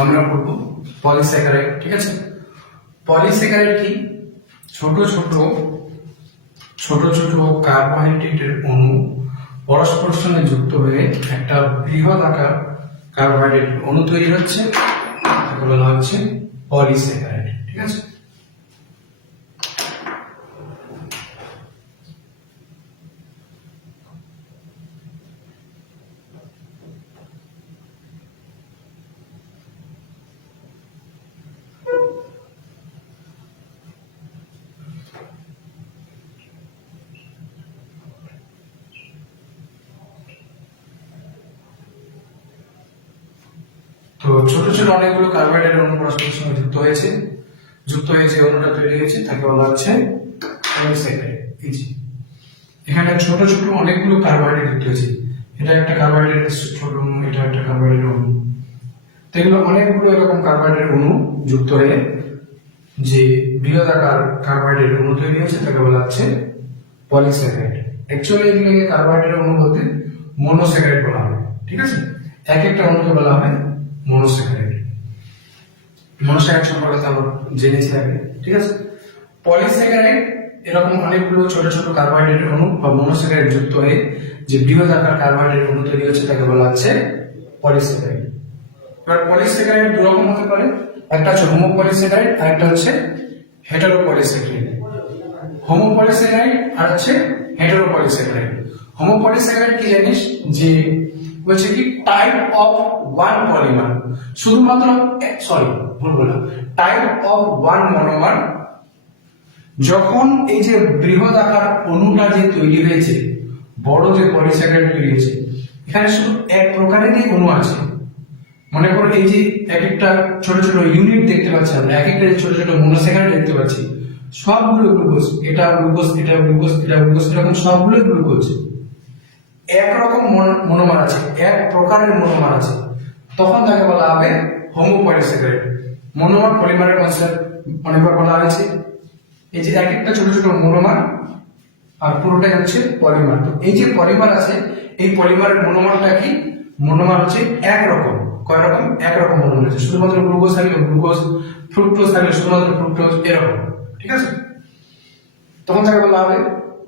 আমরা পড়বো পলিস্যাকারাইড। ঠিক আছে, পলিস্যাকারাইড কি? ছোট ছোট ছোট ছোট কার্বোহাইড্রেটের অণু পরস্পরের সঙ্গে যুক্ত হয়ে একটা বৃহৎ আকার কার্বোহাইড্রেট অণু তৈরি হচ্ছে, তাকে বলা হচ্ছে পলিস্যাকারাইড। ঠিক আছে, তো ছোট ছোট অনেকগুলো কার্বোহাইড্রেট অণু পরস্পরের সঙ্গে যুক্ত হয়েছে অণুটা তৈরি হয়েছে, তাকে বলা হচ্ছে পলিস্যাকারাইড। এই যে এখানে ছোট ছোট অনেকগুলো কার্বোহাইড্রেট যুক্ত হয়েছে, এটা একটা কার্বোহাইড্রেট ছোট অণু, এটা একটা কার্বোহাইড্রেট অণু। তো এগুলো অনেকগুলো এরকম কার্বোহাইড্রেট অণু যুক্ত হয়ে যে বৃহদাকার কার্বোহাইড্রেট অণু তৈরি হয়েছে, তাকে বলা হচ্ছে পলিস্যাকারাইড। অ্যাকচুয়ালি এগুলোকে কার্বোহাইড্রেট অণু বলতে মনোস্যাকারাইড বলা হয়। ঠিক আছে, এক একটা অণুকে বলা হয় মনোস্যাকারাইড। মনোস্যাকারাইড সম্পর্কে আমরা জেনেছি আগে। ঠিক আছে, পলিস্যাকারাইড এরকম অনেকগুলো ছোট ছোট কার্বোহাইড্রেট অণু বা মনোস্যাকারাইড যুক্ত হয়ে যে বৃহৎ আকার কার্বোহাইড্রেট অণু তৈরি হচ্ছে, তাকে বলা হচ্ছে পলিস্যাকারাইড। এবার পলিস্যাকারাইড দু রকম হতে পারে, একটা হচ্ছে হোমোপলিস্যাকারাইড আর একটা হচ্ছে হেটারোপলিস্যাকারাইড। হোমোপলিস্যাকারাইড আর হচ্ছে হেটারোপলিস্যাকারাইড। হোমোপলিস্যাকারাইড কি জানিস, যে বলছে কি টাইপ অফ ওয়ান পলিমার, শুধুমাত্র ভুল বললাম, টাইপ অফ ওয়ান মনোমার। যখন এই যে বৃহৎ আকার অণুটা যে তৈরি হয়েছে, বড় যে পলিস্যাকারাইড তৈরি হয়েছে, এখানে শুধু এক প্রকারেরই অণু আছে। মনে করো এই যে এক একটা ছোট ছোট ইউনিট দেখতে পাচ্ছি আমরা, এক একটা ছোট ছোট মনোস্যাকারাইড দেখতে পাচ্ছি, সবগুলো গ্লুকোজ, এটা গ্লুকোজ, এটা গ্লুকোজ, এটা গ্লুকোজ, এরকম সবগুলো গ্লুকোজ। একরকম মনোমার আছে, এক প্রকারের মনোমার আছে, তখন তাকে বলা হবে হোমোপলিস্যাকারাইড। মনোমার পলিমারের কনসেপ্ট অনেকবার বলা হয়েছে। এই যে এক একটা ছোট ছোট মনোমার আর পুরোটাই হচ্ছে পলিমার। তো এই যে পলিমার আছে, এই পলিমারের মনোমারটা কি? মনোমার হচ্ছে একরকম। কয় রকম? একরকম মনোমার আছে। শুধুমাত্র গ্লুকোজ থাকলে গ্লুকোজ, ফ্রুক্টোজ থাকলে শুধুমাত্র ফ্রুক্টোজ, এরকম। ঠিক আছে, তখন তাকে বলা হবে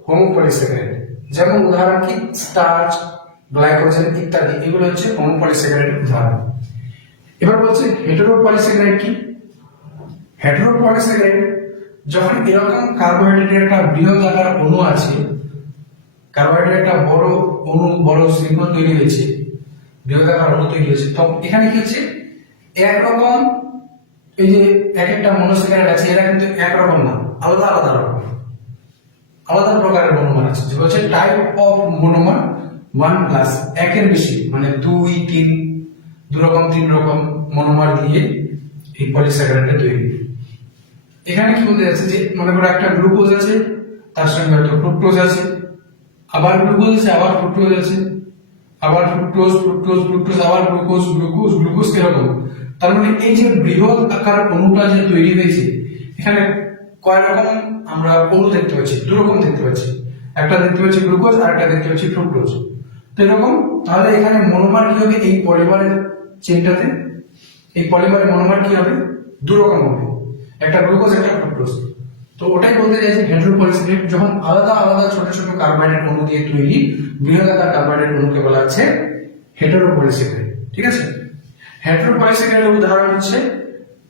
হোমোপলিস্যাকারাইড। যেমন উদাহরণ কি স্টার্চ, গ্লাইকোজেন ইত্যাদি, এগুলো হচ্ছে হোমোপলিস্যাকারাইডের উদাহরণ। এবার বলছে হেটারোপলিস্যাকারাইড কি? হেটারোপলিস্যাকারাইড যখন এরকম কার্বোহাইড্রেটের একটা বৃহৎ আকার অণু আছে, কার্বোহাইড্রেটের একটা বড় অণু, বড় শৃঙ্খল তৈরি হয়েছে, বৃহৎ আকার অণু তৈরি হয়েছে, তো এখানে কি হচ্ছে একরকম, এই যে এক একটা মনোস্যাকারাইড আছে, এরা কিন্তু একরকম না, আলাদা আলাদা রকম, আলাদা প্রকারের মনোমার আছে। যে বলছে type of monomer one plus, একের বেশি, মানে 2, 3, 2 রকম 3 রকম মনোমার দিয়ে এই পলিস্যাকারাইডটা তৈরি। এখানে কি বলতে যাচ্ছে, যে মনে করো একটা গ্লুকোজ আছে, তার সঙ্গে হয়তো ফ্রুক্টোজ আছে, আবার গ্লুকোজ আছে, আবার ফ্রুক্টোজ আছে, আবার ফ্রুক্টোজ, ফ্রুক্টোজ, ফ্রুক্টোজ, আবার গ্লুকোজ, গ্লুকোজ, গ্লুকোজ, এরকম। তার মানে এই যে বৃহৎ আকার অণুটা যে তৈরি হয়েছে, এখানে কয় রকম আমরা অণু দেখতে পাচ্ছি? 2 রকম দেখতে পাচ্ছি, একটা দেখতে পাচ্ছি গ্লুকোজ আর একটা দেখতে পাচ্ছি ফ্রুক্টোজ। তো এরকম, তাহলে এখানে মনোমার কি হবে? এই পলিমারের চেনটাতে এই পলিমারের মনোমার কি হবে? 2 রকম হবে, একটা গ্লুকোজ, একটা ফ্রুক্টোজ। তো ওটাই বলতে চাইছে হেটারোপলিস্যাকারাইড যখন আলাদা আলাদা ছোট ছোট কার্বোহাইড্রেট অণু দিয়ে তৈরি বৃহদাকার কার্বোহাইড্রেট অণুকে বলা হচ্ছে হেটারোপলিস্যাকারাইড। ঠিক আছে, হেটারোপলিস্যাকারাইডের উদাহরণ হচ্ছে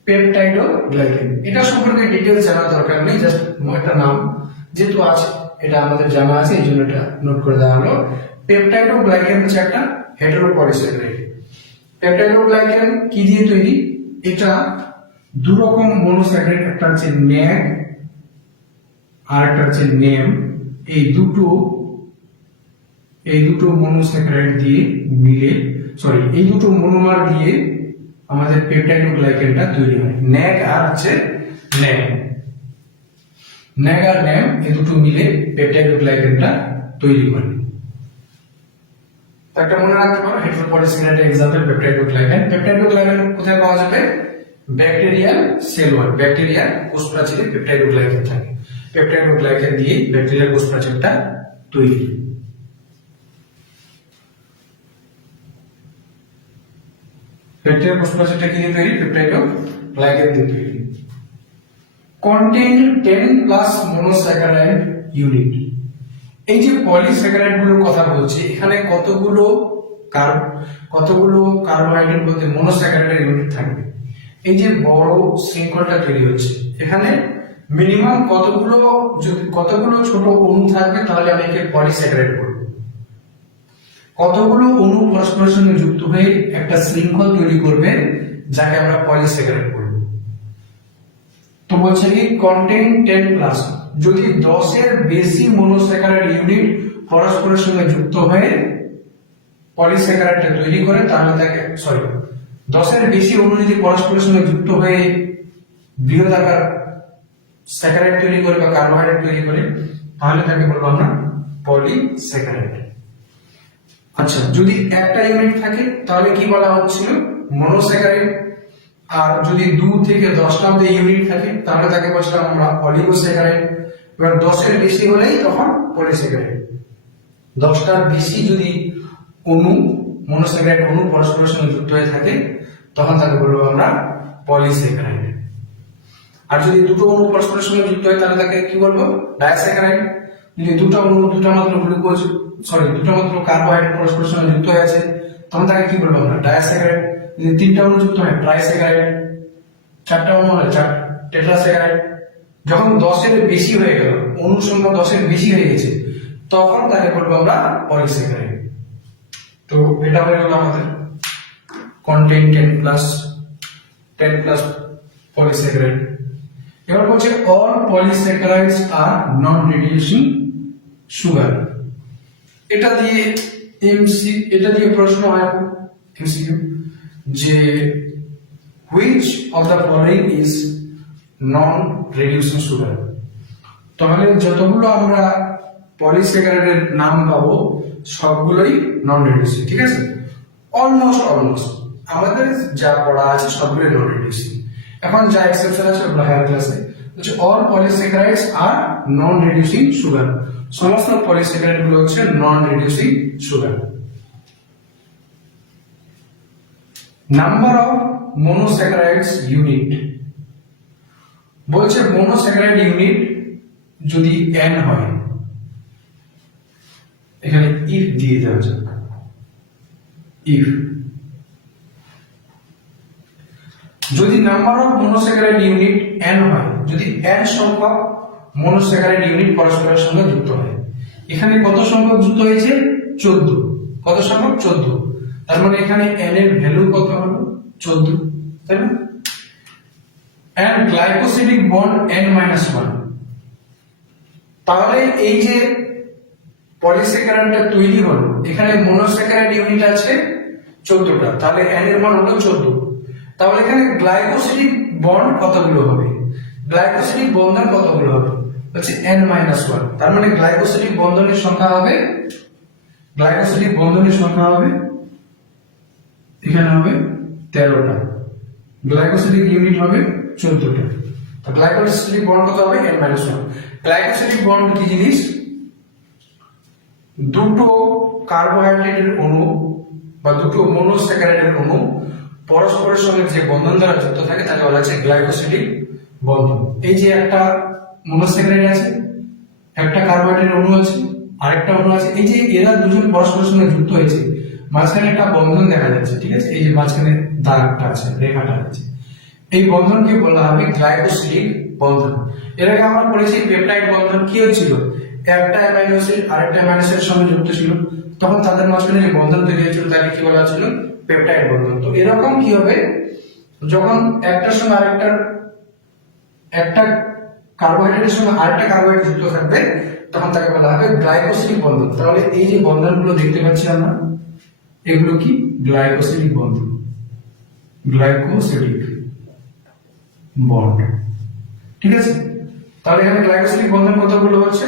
পেপটাইডোগ্লাইকেন। এটা সম্পর্কে ডিটেইলস জানার দরকার নেই, জাস্ট একটা নাম যেহেতু আছে, এটা আমাদের জানা আছে, এই জন্য এটা নোট করে দেওয়া হলো। পেপটাইডোগ্লাইকেন হচ্ছে একটা হেটারোপলিস্যাকারাইড। পেপটাইডোগ্লাইকেন কি দিয়ে তৈরি? এটা 2 রকম মনোস্যাকারাইড, একটা হচ্ছে ন্যাগ আর একটা হচ্ছে নেম। এই দুটো মনোস্যাকারাইড দিয়ে মিলে, এই দুটো মনোমার দিয়ে আমাদের পেপটাইডোগ্লাইকেনটা তৈরি হয়। ন্যাগ আর হচ্ছে নেম, ন্যাগ আর নেম এই দুটো মিলে পেপটাইডোগ্লাইকেনটা তৈরি হয়। একটা মনে রাখতে পারো, হেটারোপলিস্যাকারাইডের এক্সাম্পল পেপটাইডোগ্লাইকেন। পেপটাইডোগ্লাইকেন কোথায় পাওয়া যাবে? ব্যাকটেরিয়াল সেল ওয়াল, ব্যাকটেরিয়ার কোষ প্রাচীরে পেপটাইডোগ্লাইকেন থাকে। পেপটাইডোগ্লাইকেন দিয়ে ব্যাকটেরিয়ার কোষ প্রাচীরটা তৈরি। পেপটাইড ফসফোরাসটা কি দিয়ে তৈরি? পেপটাইডোগ্লাইকেন দিয়ে তৈরি। Contain 10 plus monosaccharide unit. এই যে পলিস্যাকারাইড গুলোর কথা বলছি, এখানে কতগুলো কার্বোহাইড্রেট বলতে মনোস্যাকারাইডের ইউনিট থাকবে। এই যে বড় শৃঙ্খলটা তৈরি হচ্ছে, এখানে মিনিমাম কতগুলো ছোট অণু থাকবে, তাহলে আমি একে পলিস্যাকারাইড বলবো। কতগুলো অণু পরস্পরের সঙ্গে যুক্ত হয়ে একটা শৃঙ্খল তৈরি করবে, যাকে আমরা পলিস্যাকারাইড বলবো। তো বলছে কি কন্টেইন 10 প্লাস, যদি 10 এর বেশি মনোস্যাকারাইড ইউনিট পরস্পরের সঙ্গে যুক্ত হয়ে পলিস্যাকারাইডটা তৈরি করে, তাহলে তাকে 10 এর বেশি অণু যদি পরস্পরের সঙ্গে যুক্ত হয়ে বৃহদাকার স্যাকারাইড তৈরি করে বা কার্বোহাইড্রেট তৈরি করে, তাহলে তাকে বলবো আমরা পলিস্যাকারাইড। আচ্ছা, যদি একটা ইউনিট থাকে তাহলে কি বলা হচ্ছিল? মনোস্যাকারাইড। আর যদি 2 থেকে 10টা মধ্যে ইউনিট থাকে তাহলে তাকে বলছিলাম আমরা অলিগোস্যাকারাইড। এবার 10 এর বেশি হলেই তখন পলিস্যাকারাইড। 10টার বেশি যদি মনোস্যাকারাইড অণু পরস্পরের সঙ্গে যুক্ত হয়ে থাকে, তখন তাকে বলবো আমরা পলিস্যাকারাইড। আর যদি দুটো অণু পরস্পরের সঙ্গে যুক্ত হয় তাহলে তাকে কি বলবো? ডাইস্যাকারাইড। যদি দুটো মাত্র কার্বোহাইড্রেট পরস্পরের সঙ্গে যুক্ত হয়ে আছে, তখন তাকে কি বলবো আমরা? ডাইস্যাকারাইড। যদি 3টা অণু যুক্ত হয় ট্রাইস্যাকারাইড, 4টা অণু হলে টেট্রাস্যাকারাইড। যখন 10 এর বেশি হয়ে গেল, অণু সংখ্যা 10 এর বেশি হয়ে গেছে, তখন তাকে বলবো আমরা পলিস্যাকারাইড। তো এটা হয়ে গেল আমাদের কন্টেইন 10 প্লাস পলিস্যাকারাইড। এবার বলছে অল পলিস্যাকারাইডস আর নন রিডিউসিং সুগার। এটা দিয়ে প্রশ্ন হয় এমসিকিউ, যে which of the following is non reducing sugar. তাহলে যতগুলো আমরা পলিস্যাকারাইডের নাম পাবো সবগুলোই নন রিডিউসিং, ঠিক আছে? অলমোস্ট আমাদের যা পড়া আছে সবগুলোই নন রিডিউসিং। এখন যা এক্সেপশন আছে ওগুলো হায়ার ক্লাসে। হচ্ছে অল পলিস্যাকারাইডস আর নন রিডিউসিং সুগার। সমস্ত পলিস্যাকারাইড গুলো হচ্ছে non reducing sugar. Number of monosaccharides unit. বলছে মনোস্যাকারাইড ইউনিট যদি n হয়, এখানে ইফ দিয়ে দেওয়া যাক, ইফ যদি number of monosaccharide unit n হয়, যদি n সংখ্যক মনোস্যাকারাইড ইউনিট পরস্পরের সঙ্গে যুক্ত হয়। এখানে কত সংখ্যক যুক্ত হয়েছে? 14। কত সংখ্যক? 14। তার মানে এখানে n এর ভ্যালু কত হলো? 14, তাই না? and glycosidic bond n-1। তাহলে এই যে পলিস্যাকারাইডটা তৈরি হলো, এখানে মনোস্যাকারাইড ইউনিট আছে 14টা, তাহলে n এর মান হলো 14। তাহলে এখানে গ্লাইকোসিডিক বন্ড কতগুলো হবে? গ্লাইকোসিডিক বন্ধন কতগুলো হবে? হচ্ছে n-1। তার মানে গ্লাইকোসিডিক বন্ধনের সংখ্যা হবে এখানে হবে 13টা, গ্লাইকোসিডিক ইউনিট হবে 14টা। তো গ্লাইকোসিডিক বন্ড কত হবে? n-1। গ্লাইকোসিডিক বন্ড কি জিনিস? দুটো কার্বোহাইড্রেটের অণু বা দুটো মনোস্যাকারাইডের অণু পরস্পরের সঙ্গে যে বন্ধন দ্বারা যুক্ত থাকে তাকে বলা হচ্ছে গ্লাইকোসিডিক বন্ধন। এই যে একটা মনোস্যাকারাইড আছে, একটা কার্বোহাইড্রেট অণু আছে, আরেকটা অণু আছে, এই যে এরা দুজন পরস্পরের সঙ্গে যুক্ত হয়েছে, মাঝখানে একটা বন্ধন দেখা যাচ্ছে, ঠিক আছে? এই যে মাঝখানে দাগটা আছে, রেখাটা আছে, এই বন্ধনকে বলা হবে গ্লাইকোসিডিক বন্ধন। এর আগে আমরা পড়েছি পেপটাইড বন্ধন কি হচ্ছিল? একটা অ্যামাইনো অ্যাসিড আরেকটা অ্যামাইনো অ্যাসিডের সঙ্গে যুক্ত ছিল, তখন তাদের মাঝখানে যে বন্ধন তৈরি হয়েছিল তাকে কি বলা হচ্ছিল? পেপটাইড বন্ধন। তো এরকম কি হবে, যখন একটার সঙ্গে আরেকটার, একটা কার্বোহাইড্রেটের সঙ্গে আরেকটা কার্বোহাইড্রেট যুক্ত থাকবে, তখন তাকে বলা হবে গ্লাইকোসিডিক বন্ধন। তাহলে এই যে বন্ধনগুলো দেখতে পাচ্ছি আমরা, এগুলো কি? গ্লাইকোসিডিক বন্ধন, গ্লাইকোসিডিক বন্ড, ঠিক আছে? তাহলে এখানে গ্লাইকোসিডিক বন্ধন কতগুলো হচ্ছে?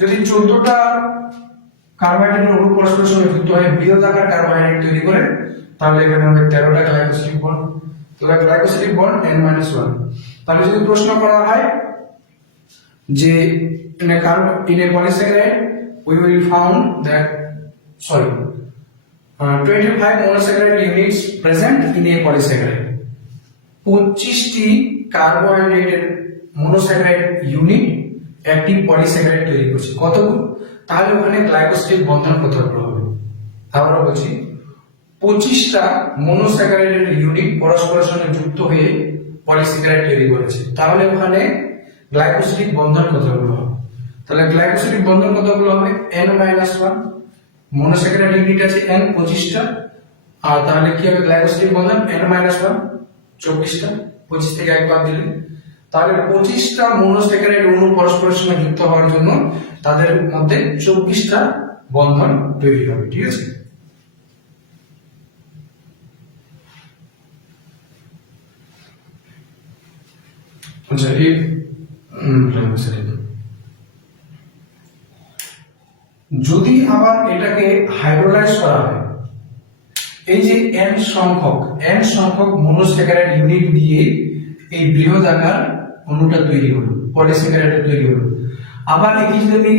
যদি 14টা কার্বোহাইড্রেটের অণু পরস্পরের সঙ্গে যুক্ত হয়ে বৃহদাকার কার্বোহাইড্রেট তৈরি করে, তাহলে এখানে হবে 13টা গ্লাইকোসিডিক বন্ড। তাহলে গ্লাইকোসিডিক বন্ড n-1। তাহলে যদি প্রশ্ন করা হয় যে in a polysaccharide we will found that 25 monosaccharide units present in a polysaccharide 25টি কার্বোহাইড্রেটের মনোস্যাকারাইড ইউনিট একটি পলিস্যাকারাইড তৈরি করছে। কতগুলো? তাহলে ওখানে গ্লাইকোসিলিক বন্ধন কতগুলো হবে? আবার বলছি 25টা মনোস্যাকারাইডের ইউনিট পরস্পরের সঙ্গে যুক্ত হয়ে পলিস্যাকারাইড তৈরি করেছে, তাহলে ওখানে গ্লাইকোসিলিক বন্ধন কতগুলো হবে? তাহলে গ্লাইকোসিলিক বন্ধন কতগুলো হবে? n-1 মনোস্যাকারাইড ইউনিট আছে n 25টা, আর তাহলে কি হবে গ্লাইকোসিলিক বন্ধন n-1 24টা, 25 থেকে এক বাদ দিলে তাহলে 25টা মনোস্যাকারাইড অণু পরস্পরের সঙ্গে যুক্ত হওয়ার জন্য তাদের মধ্যে 24টা বন্ধন তৈরি হবে। ঠিক আছে, আচ্ছা এই যদি আবার এটাকে হাইড্রোলাইজ করা হয়, এই যে n সংখ্যক মনোস্যাকারাইড ইউনিট দিয়ে এই বৃহদাকার অণুটা তৈরি হলো, পলিস্যাকারাইড তৈরি হলো। আবার একে যদি আমি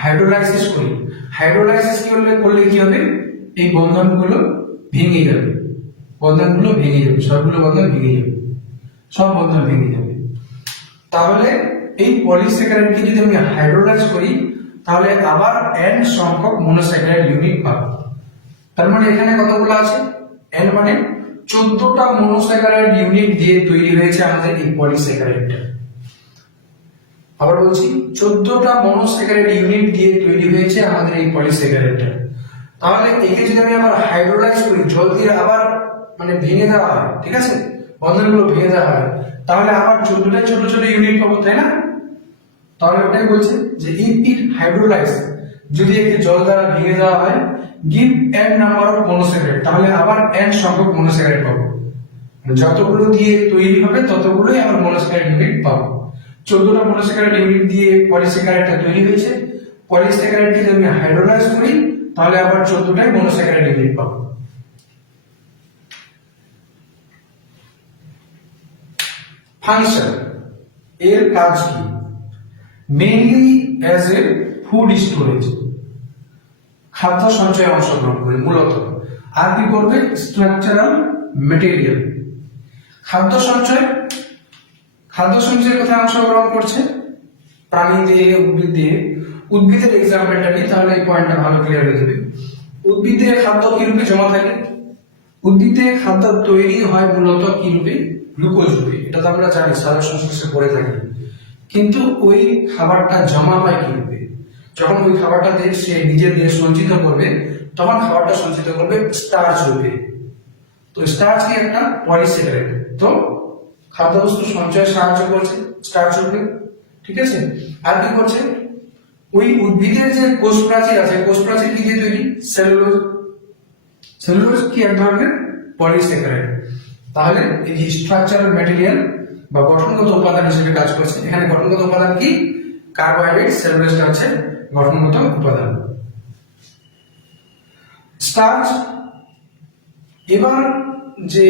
হাইড্রোলাইসিস করি, হাইড্রোলাইসিস করলে কি হবে? এই বন্ধনগুলো ভেঙে যাবে, সবগুলো বন্ধন ভেঙে যাবে, সব বন্ধন ভেঙে যাবে। তাহলে এই পলিস্যাকারাইডকে যদি আমি হাইড্রোলাইজ করি তাহলে আবার n সংখ্যক মনোস্যাকারাইড ইউনিট পাবো। তার মানে এখানে কতগুলো আছে? n মানে 14টা মনোস্যাকারাইড ইউনিট দিয়ে তৈরি হয়েছে আমাদের এই পলিস্যাকারাইডটা। আবার বলছি 14টা মনোস্যাকারাইড ইউনিট দিয়ে তৈরি হয়েছে আমাদের এই পলিস্যাকারাইডটা। তাহলে একে যদি আমি আবার হাইড্রোলাইজ করি, জল দিয়ে আবার মানে ভেঙে দেওয়া হয়, ঠিক আছে, বন্ধনগুলো ভেঙে দেওয়া হয়, তাহলে আবার 14টা ছোট ছোট ইউনিট পাবো, তাই না? তাহলে ওটাই বলছে যে ইফ ইট হাইড্রোলাইজ, যদি একে জল দ্বারা ভেঙে দেওয়া হয়, give n number of monosaccharide, তাহলে আবার n সংখ্যক মনোস্যাকারাইড পাবো। যতগুলো দিয়ে তৈরি হবে ততগুলোই আবার মনোস্যাকারাইড ইউনিট পাবো। 14টা মনোস্যাকারাইড ইউনিট দিয়ে পলিস্যাকারাইডটা তৈরি হয়েছে, পলিস্যাকারাইডকে যদি আমি হাইড্রোলাইজ করি তাহলে আবার 14টাই মনোস্যাকারাইড ইউনিট পাবো। ফাংশন, এর কাজ কি? Mainly as a food storage, খাদ্য সঞ্চয়ে অংশগ্রহণ করে মূলত। আর কি করবে? স্ট্রাকচারাল ম্যাটেরিয়াল, খাদ্য সঞ্চয়ের কথা অংশগ্রহণ করছে প্রাণী দিয়ে, উদ্ভিদ দিয়ে। উদ্ভিদের এক্সাম্পলটা নিই, তাহলে এই পয়েন্টটা ভালো ক্লিয়ার হয়ে যাবে। উদ্ভিদের খাদ্য কি রূপে জমা থাকে? উদ্ভিদের খাদ্য তৈরি হয় মূলত কি রূপে? গ্লুকোজ রূপে। এটা তো আমরা জানি, সারা সংশ্লিষ্টে পড়ে থাকি। কিন্তু ওই খাবারটা জমা হয় কি রূপে? যখন ওই খাবারটা সে নিজের দেহে সঞ্চিত করবে, তখন খাবারটা সঞ্চিত করবে স্টার্চ রূপে। তো স্টার্চ কি? একটা পলিস্যাকারাইড। তো খাদ্যবস্তু সঞ্চয়ে সাহায্য করছে স্টার্চ রূপে, ঠিক আছে। আর কি করছে? ওই উদ্ভিদের যে কোষ প্রাচীর আছে, কোষ প্রাচীর কি দিয়ে তৈরি? সেলুলোজ কি এক ধরনের পলিস্যাকারাইড। তাহলে এই স্ট্রাকচারাল ম্যাটেরিয়াল বা গঠনগত উপাদান হিসেবে কাজ করছে। এখানে গঠনগত উপাদান কি? কার্বোহাইড্রেট, সেলুলোজটা হচ্ছে গঠনগত উপাদান। স্টার্চ। এবার যে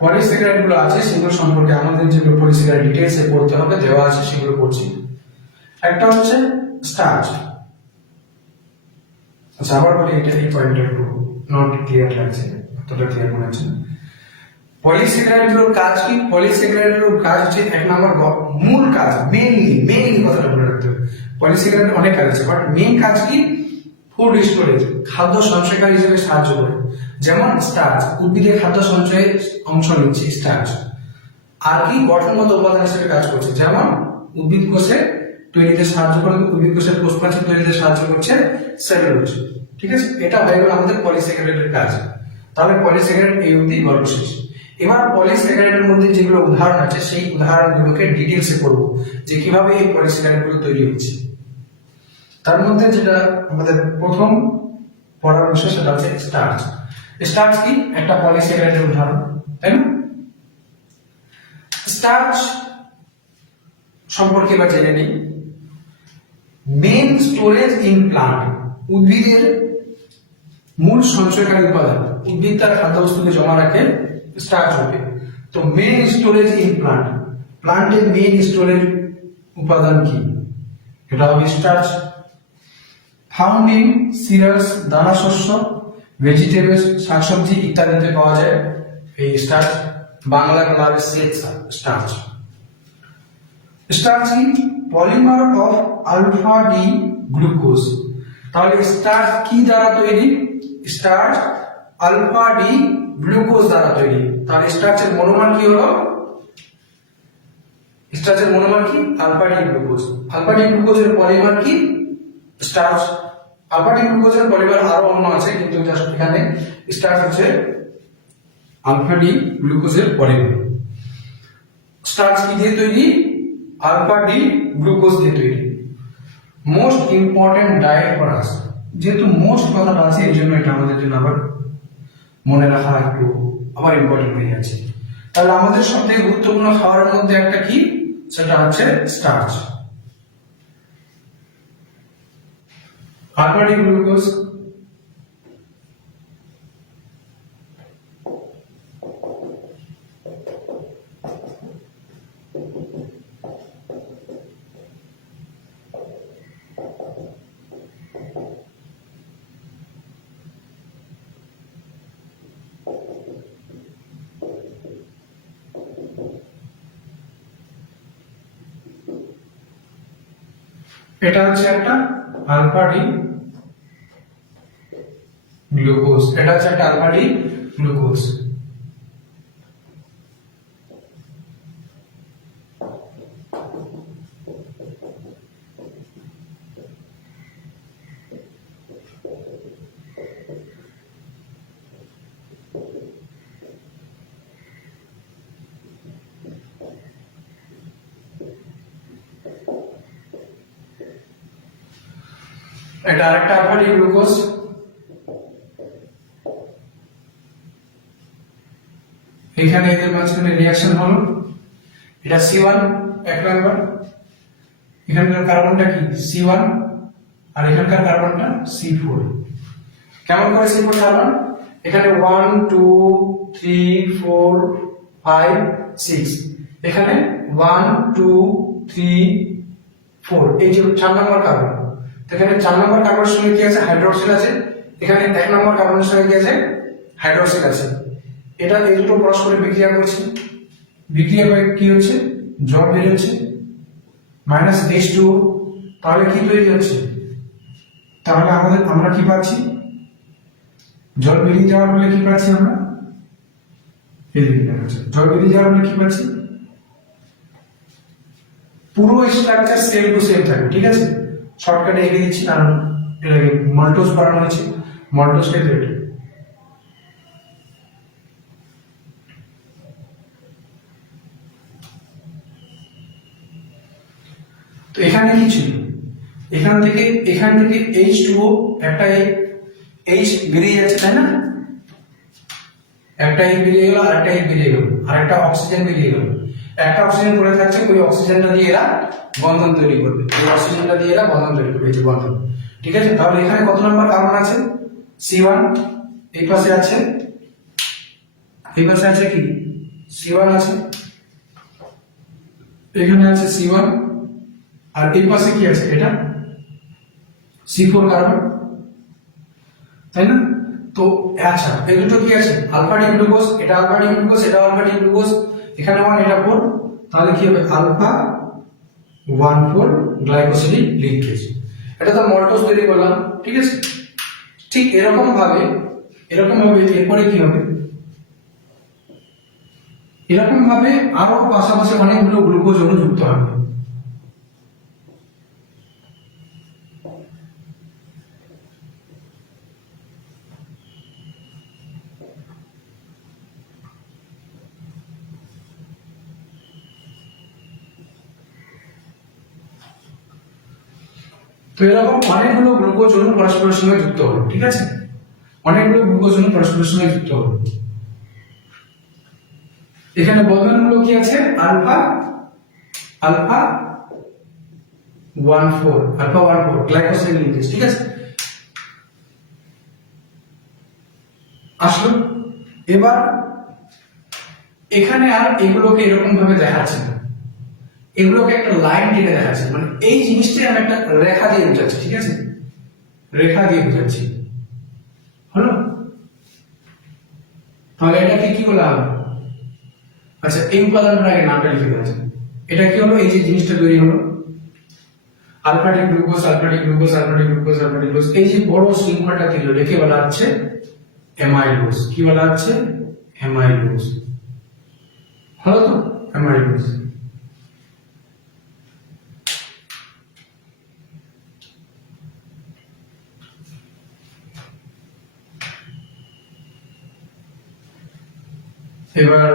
পলিস্যাকারাইড গুলো আছে সেগুলো সম্পর্কে আমাদের যেগুলো পলিস্যাকারাইড ডিটেইলসে পড়তে হবে, দেওয়া আছে, সেগুলো পড়ছি। একটা হচ্ছে স্টার্চ। আচ্ছা আবার বলি, এটা এই পয়েন্টটা একটু নট ক্লিয়ার লাগছে, এতটা ক্লিয়ার মনে হচ্ছে না। পলিস্যাকারাইডের কাজ কি? পলিস্যাকারাইডের কাজ হচ্ছে এক নম্বর, মূল কাজ, মেইনলি কথাটা মনে রাখতে হবে। পলিস্যাকারাইডের অনেক কাজ আছে, বাট মেইন কাজ কি? ফুড স্টোরেজ, খাদ্য সঞ্চয়কারী হিসেবে সাহায্য করে। যেমন স্টার্চ, উদ্ভিদের খাদ্য সঞ্চয়ে অংশ নিচ্ছে স্টার্চ। আর কি? গঠনগত উপাদান হিসেবে কাজ করছে, যেমন উদ্ভিদ কোষে তৈরিতে সাহায্য করে, উদ্ভিদ কোষের কোষ প্রাচীর তৈরিতে সাহায্য করছে সেলুলোজ, ঠিক আছে। এটা হয়ে গেল আমাদের পলিস্যাকারাইডের কাজ। তাহলে পলিস্যাকারাইড এই অবধি গল্প শেষ। এবার পলিস্যাকারাইডের মধ্যে যেগুলো উদাহরণ আছে সেই উদাহরণগুলোকে ডিটেইলসে পড়ব, যে কিভাবে এই পলিস্যাকারাইডগুলো তৈরি হচ্ছে। তার মধ্যে যেটা আমাদের প্রথম পড়ার বিষয় সেটা হচ্ছে স্টার্চ। স্টার্চ কি? একটা পলিস্যাকারাইডের উদাহরণ, তাই না? স্টার্চ সম্পর্কে এবার জেনে নিই। মেইন স্টোরেজ ইন প্লান্ট, উদ্ভিদের মূল সঞ্চয়কারী উপাদান। উদ্ভিদ তার খাদ্যবস্তুকে জমা রাখে স্টার্চ রূপে। তো মেইন স্টোরেজ ইন প্লান্ট, প্লান্টের মেইন স্টোরেজ উপাদান কি? এটা হবে স্টার্চ। ফাউন্ড ইন সিরিয়ালস, দানা শস্য, ভেজিটেবলস, শাকসবজি ইত্যাদিতে পাওয়া যায় এই স্টার্চ। বাংলা বলা স্টার্চ। স্টার্চ কি? Polymer of alpha D glucose. তাহলে স্টার্চ কি দ্বারা তৈরি? স্টার্চ আলফা ডি গ্লুকোজ দ্বারা তৈরি। তাহলে স্টার্চের মনোমার কি হলো? স্টার্চের মনোমার কি? Alpha D glucose. Alpha D গ্লুকোজের পলিমার কি? স্টার্চ। আলফা ডি গ্লুকোজের পলিমার আরো অন্য আছে, কিন্তু জাস্ট এখানে স্টার্চ হচ্ছে আলফা ডি গ্লুকোজের পলিমার। স্টার্চ কি দিয়ে তৈরি? আলফা ডি গ্লুকোজ দিয়ে তৈরি। Most important diet for us, যেহেতু মোস্ট কথাটা আছে এই জন্য এটা আমাদের জন্য আবার মনে রাখা একটু আবার ইম্পর্টেন্ট হয়ে যাচ্ছে। তাহলে আমাদের সবথেকে গুরুত্বপূর্ণ খাবারের মধ্যে একটা কি? সেটা হচ্ছে স্টার্চ। আলফা ডি গ্লুকোজ এটা হচ্ছে একটা আলফা ডি গ্লুকোজ। এটা হচ্ছে একটা আলফা ডি গ্লুকোজ। এটা আরেকটা আলফা ডি গ্লুকোজ। এখানে এদের মাঝখানে রিঅ্যাকশন হলো, এটা C1 এক নাম্বার, এখানকার কার্বনটা কি C1 আর এখানকার কার্বনটা C4। কেমন করে C4 কার্বন? এখানে 1 2 3 4 5 6, এখানে 1 2 3 4, এই যে 4 নম্বর কার্বন। এখানে 4 নম্বর কার্বনের সঙ্গে কি আছে? হাইড্রোক্সিল আছে। এখানে 1 নম্বর কার্বনের সঙ্গে কি আছে? হাইড্রোক্সিল আছে। এটা এই দুটো পরস্পরে বিক্রিয়া করছে, বিক্রিয়া করে কি হচ্ছে? জল বের হচ্ছে -H2O। তাহলে কি তৈরি হচ্ছে? তাহলে আমরা কি পাচ্ছি? জল বেরিয়ে যাওয়ার ফলে কি পাচ্ছি আমরা? জল বেরিয়ে যাওয়ার ফলে কি পাচ্ছি? পুরো স্ট্রাকচার সেম টু সেম থাকবে, ঠিক আছে? শর্টকাটে এগিয়ে দিচ্ছি, কারণ এর আগে মল্টোজ বানানো হয়েছে, মল্টোজকে তৈরি। তো এখানে কি ছিল? এখান থেকে H2O, একটা H বেরিয়ে যাচ্ছে, তাই না? একটা H বেরিয়ে গেল, আরেকটা H বেরিয়ে গেল, আরেকটা অক্সিজেন বেরিয়ে গেল। একটা অক্সিজেন পড়ে থাকছে, ওই অক্সিজেনটা দিয়ে এরা বন্ধন তৈরি করবে, ওই অক্সিজেনটা দিয়ে এরা বন্ধন তৈরি করবে, এই যে বন্ধন, ঠিক আছে? তাহলে এখানে কত নম্বর কার্বন আছে? C1। এই পাশে আছে কি C1 আছে, এখানে আছে C1, আর এই পাশে কি আছে? এটা C4 কার্বন, তাই না? তো আচ্ছা, এই দুটো কি আছে? Alpha D glucose. এটা আলফা ডি গ্লুকোজ, এটা আলফা ডি গ্লুকোজ। এখানে 1, এটা 4, তাহলে কি হবে? Alpha 1,4 glycosidic linkage. এটা তো মল্টোজ তৈরি করলাম, ঠিক আছে? ঠিক এরকম ভাবে এরপরে কি হবে? এরকম ভাবে আরো পাশাপাশি অনেকগুলো গ্লুকোজ অণু যুক্ত হবে। তো এরকম অনেকগুলো গ্লুকোজ অণু পরস্পরের সঙ্গে যুক্ত হলো, ঠিক আছে? অনেকগুলো গ্লুকোজ অণু পরস্পরের সঙ্গে যুক্ত হলো। এখানে বন্ধনগুলো কি আছে? আলফা 1,4 গ্লাইকোসিলিক লিঙ্কেজ, ঠিক আছে? আসলো। এবার এখানে আর এগুলোকে এরকম ভাবে দেখাচ্ছে না, এগুলোকে একটা লাইন টেনে দেখাচ্ছে, মানে এই জিনিসটাই আমি একটা রেখা দিয়ে বোঝাচ্ছি, ঠিক আছে? রেখা দিয়ে বোঝাচ্ছি। হলো? তাহলে এটাকে কি বললাম? আচ্ছা, এই উপাদানটার আগে নামটা লিখে দেওয়া আছে। এটা কি হলো? এই যে জিনিসটা তৈরি হলো, আলফাটিক গ্লুকোজ, আলফাটিক গ্লুকোজ, আলফাটিক গ্লুকোজ, আলফাটিক গ্লুকোজ, এই যে বড় শৃঙ্খলটা তৈরি হলো, একে বলা হচ্ছে অ্যামাইলোজ। কি বলা হচ্ছে? অ্যামাইলোজ। হলো তো? অ্যামাইলোজ। এবার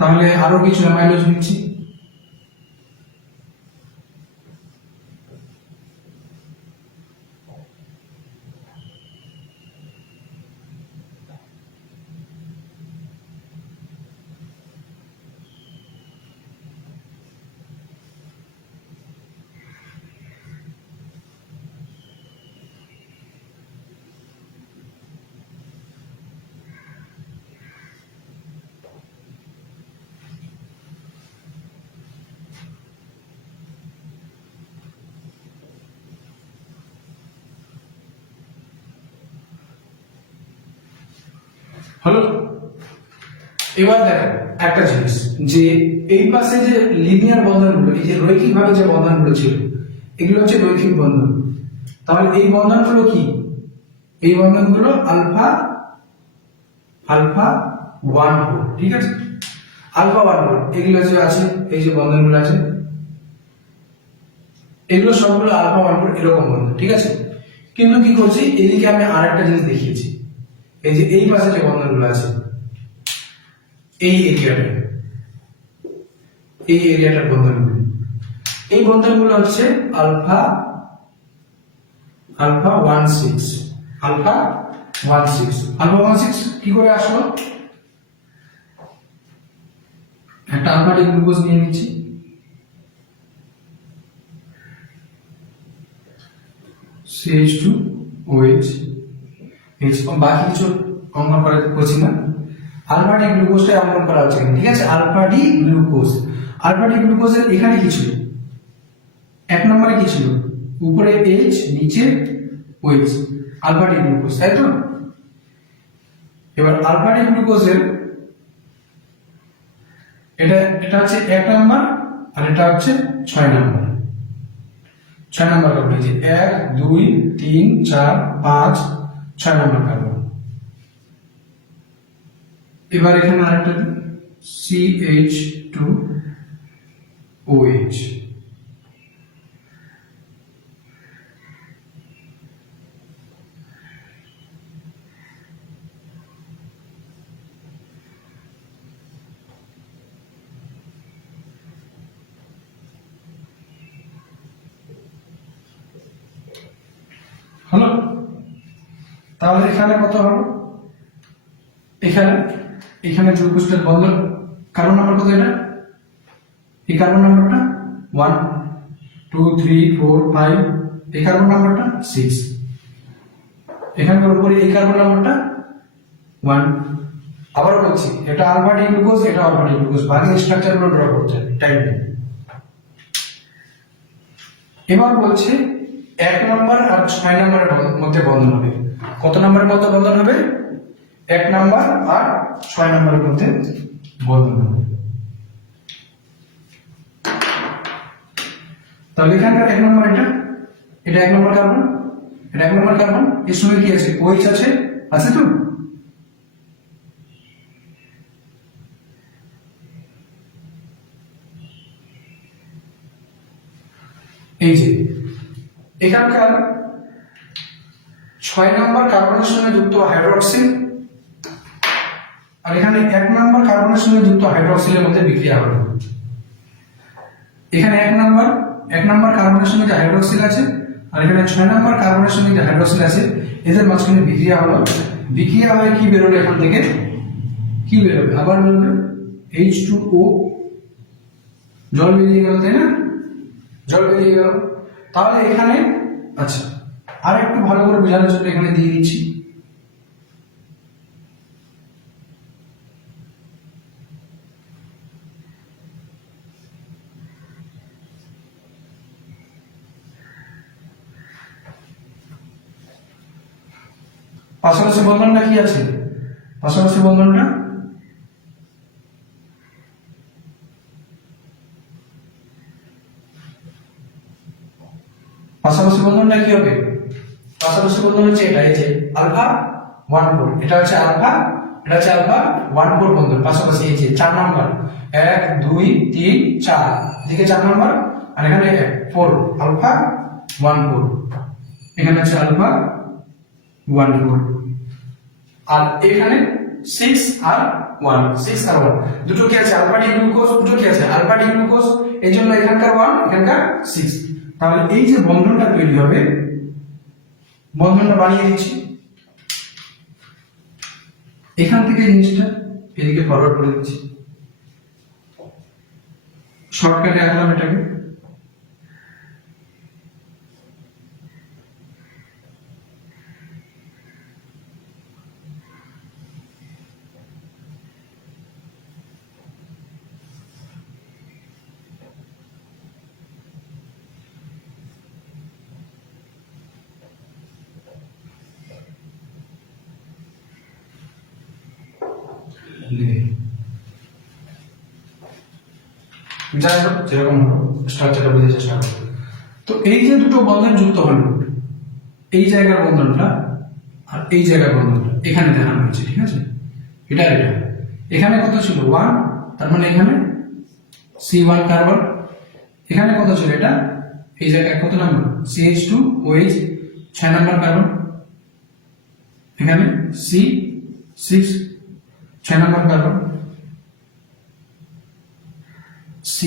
তাহলে আরো কিছু অ্যামাইলোজ নিচ্ছি। হলো? এবার দেখো একটা জিনিস, যে এই পাশে যে লিনিয়ার বন্ধনগুলো, এই যে রৈখিক ভাবে যে বন্ধনগুলো ছিল, এগুলো হচ্ছে রৈখিক বন্ধন। তাহলে এই বন্ধনগুলো কি? এই বন্ধনগুলো আলফা আলফা 1 4, ঠিক আছে? আলফা 1 4 এগুলো যে আছে, এই যে বন্ধনগুলো আছে, এগুলো সবগুলো আলফা 1 4 এরকম বন্ধন, ঠিক আছে? কিন্তু কি করছি, এদিকে আমি আরেকটা জিনিস দেখিয়েছি, এই যে এই পাশে যে বন্ধনগুলো আছে, এই এরিয়াটার বন্ধনগুলো, এই বন্ধনগুলো হচ্ছে আলফা আলফা 1 6, আলফা 1 6, আলফা 1 6 কি করে আসলো? একটা আলফাটিক গ্লুকোজ নিয়ে নিচ্ছি, CH2OH, বাকি কিছু অঙ্কন করা করছি না, আলফা-ডি গ্লুকোজটা অঙ্কন করা হচ্ছে, ঠিক আছে? আলফা-ডি গ্লুকোজ, আলফা-ডি গ্লুকোজের এখানে কি ছিল? এক নম্বরে কি ছিল? উপরে H, নিচে OH, আলফা-ডি গ্লুকোজ, তাই তো? এবার আলফা-ডি গ্লুকোজের এটা হচ্ছে 1 নাম্বার, আর এটা হচ্ছে 6 নাম্বার। 6 নাম্বার কার্বন, এই যে 1 2 3 4 5 6 নাম্বার কার্বন। এবার এখানে আরেকটা CH2OH, হলো? তাহলে এখানে কত হলো? এখানে এখানে যৌগসূত্রের বন্ধন কার্বন নাম্বার কত? এটা এই কার্বন নাম্বারটা 1 2 3 4 5, এই কার্বন নাম্বারটা 6, এখানকার উপরে এই কার্বন নাম্বারটা 1। আবার বলছি, এটা আলফা ডি গ্লুকোজ, এটা আলফা ডি গ্লুকোজ, বাকি স্ট্রাকচার গুলো ড্র করতে হবে, টাইম নেই। এবার বলছে 1 নাম্বার আর 6 নাম্বারের মধ্যে বন্ধন হবে। কত নাম্বারের মধ্যে বন্ধন হবে? 1 নাম্বার আর 6 নাম্বারের মধ্যে বন্ধন হবে। তাহলে এখানকার 1 নাম্বার, এটা 1 নাম্বার কার্বন, এটা 1 নাম্বার কার্বন, এর সঙ্গে কি আছে? OH আছে, আছে তো? এই যে এখানকার 6 নাম্বার কার্বনের সঙ্গে যুক্ত হাইড্রোক্সিল, আর এখানে 1 নাম্বার কার্বনের সঙ্গে যুক্ত হাইড্রোক্সিলের মধ্যে বিক্রিয়া হবে। এখানে 1 নাম্বার কার্বনের সঙ্গে যে হাইড্রোক্সিল আছে, আর এখানে 6 নাম্বার কার্বনের সঙ্গে যে হাইড্রোক্সিল আছে, এদের মাঝখানে বিক্রিয়া হলো। বিক্রিয়া হয়ে কি বেরোলো? এখান থেকে কি বেরোবে? আবার বেরোবে H2O, জল বেরিয়ে গেল, তাই না? জল বেরিয়ে গেল। তাহলে এখানে, আচ্ছা, আর একটু ভালো করে বোঝানোর জন্য এখানে দিয়ে দিচ্ছি, পাশাপাশি বন্ধনটা কি আছে? পাশাপাশি বন্ধনটা পাশাপাশি বন্ধনটা কি হবে? পাশাপাশি বন্ধন হচ্ছে এটা, এই যে আলফা 1 4, এটা হচ্ছে আলফা, এটা হচ্ছে আলফা 1 4 বন্ধন পাশাপাশি, এই যে 4 নাম্বার 1 2 3 4, এদিকে 4 নাম্বার আর এখানে 4 আলফা 1 4, এখানে আছে আলফা 1 4, আর এখানে 6 আর 1, 6 আর 1 দুটো কি আছে? আলফা ডি গ্লুকোজ, দুটো কি আছে? আলফা ডি গ্লুকোজ, এই জন্য এখানকার 1 এখানকার 6। তাহলে এই যে বন্ধনটা তৈরি হবে, বন্ধনটা বানিয়ে দিচ্ছি, এখান থেকে জিনিসটা এদিকে ফরওয়ার্ড করে দিচ্ছি, শর্টকাটে আঁকলাম এটাকে। যাই হোক, যেরকম স্ট্রাকচারটা বুঝে চেষ্টা করবো। তো এই যে দুটো বন্ধন যুক্ত হলো, এই জায়গার বন্ধনটা আর এই জায়গার বন্ধনটা এখানে দেখানো হয়েছে, ঠিক আছে? এটা এটা এখানে কত ছিল? 1, তার মানে এখানে C1 কার্বন, এখানে কত ছিল? এটা এই জায়গায় কত number? CH2 OH 6 number carbon, এখানে C6 6 নাম্বার কার্বন, C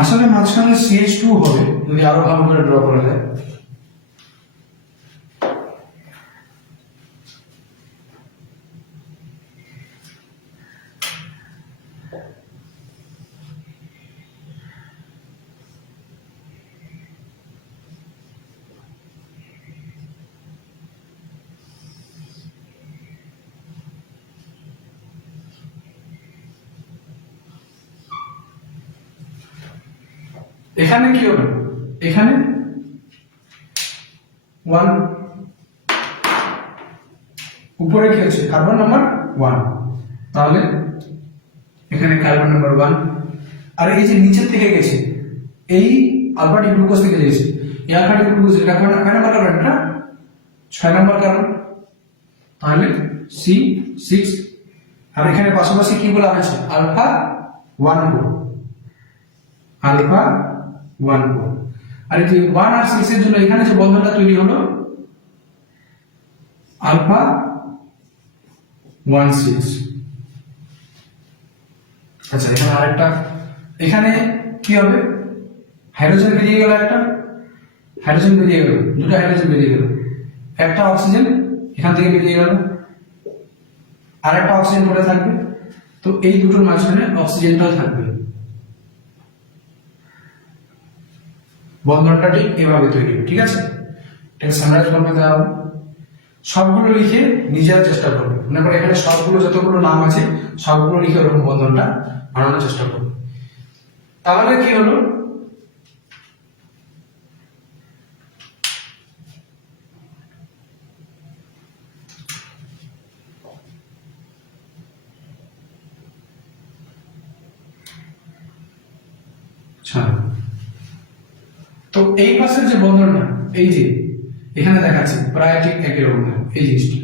আসলে মাঝখানে CH2 হবে যদি আরো ভালো করে ড্র করা যায়। এখানে কি হবে? এখানে 1, উপরে কি আছে? কার্বন নাম্বার 1, তাহলে এখানে কার্বন নাম্বার 1, আর এই যে নিচের থেকে গেছে এই আলফা ডি গ্লুকোজ থেকে গেছে, এই আলফা ডি গ্লুকোজ এটা কয় নাম্বার কার্বন? এটা 6 নাম্বার কার্বন, তাহলে C6, আর এখানে পাশাপাশি কি বলা হয়েছে? আলফা 1 4, আলফা 1 4, আর এই যে 1 আর 6 এর জন্য এখানে যে বন্ধনটা তৈরি হলো আলফা 1 6। আচ্ছা, এখানে আরেকটা, এখানে কি হবে? হাইড্রোজেন বেরিয়ে গেল, একটা হাইড্রোজেন বেরিয়ে গেল, দুটো হাইড্রোজেন বেরিয়ে গেল, একটা অক্সিজেন এখান থেকে বেরিয়ে গেল, আর একটা অক্সিজেন পড়ে থাকবে, তো এই দুটোর মাঝখানে অক্সিজেনটাও থাকবে। বন্ধনটা ঠিক এভাবে তৈরি, ঠিক আছে? এটাকে সামারাইজ করতে দেওয়া হবে, সবগুলো লিখে নিজের চেষ্টা করবে, মনে করে এখানে সবগুলো যতগুলো নাম আছে সবগুলো লিখে ওরকম বন্ধনটা বানানোর চেষ্টা করবে। তাহলে কি হলো? তো এই পাশের যে বন্ধনটা, এই যে এখানে দেখাচ্ছে প্রায় ঠিক একই রকম, এই জিনিসটা,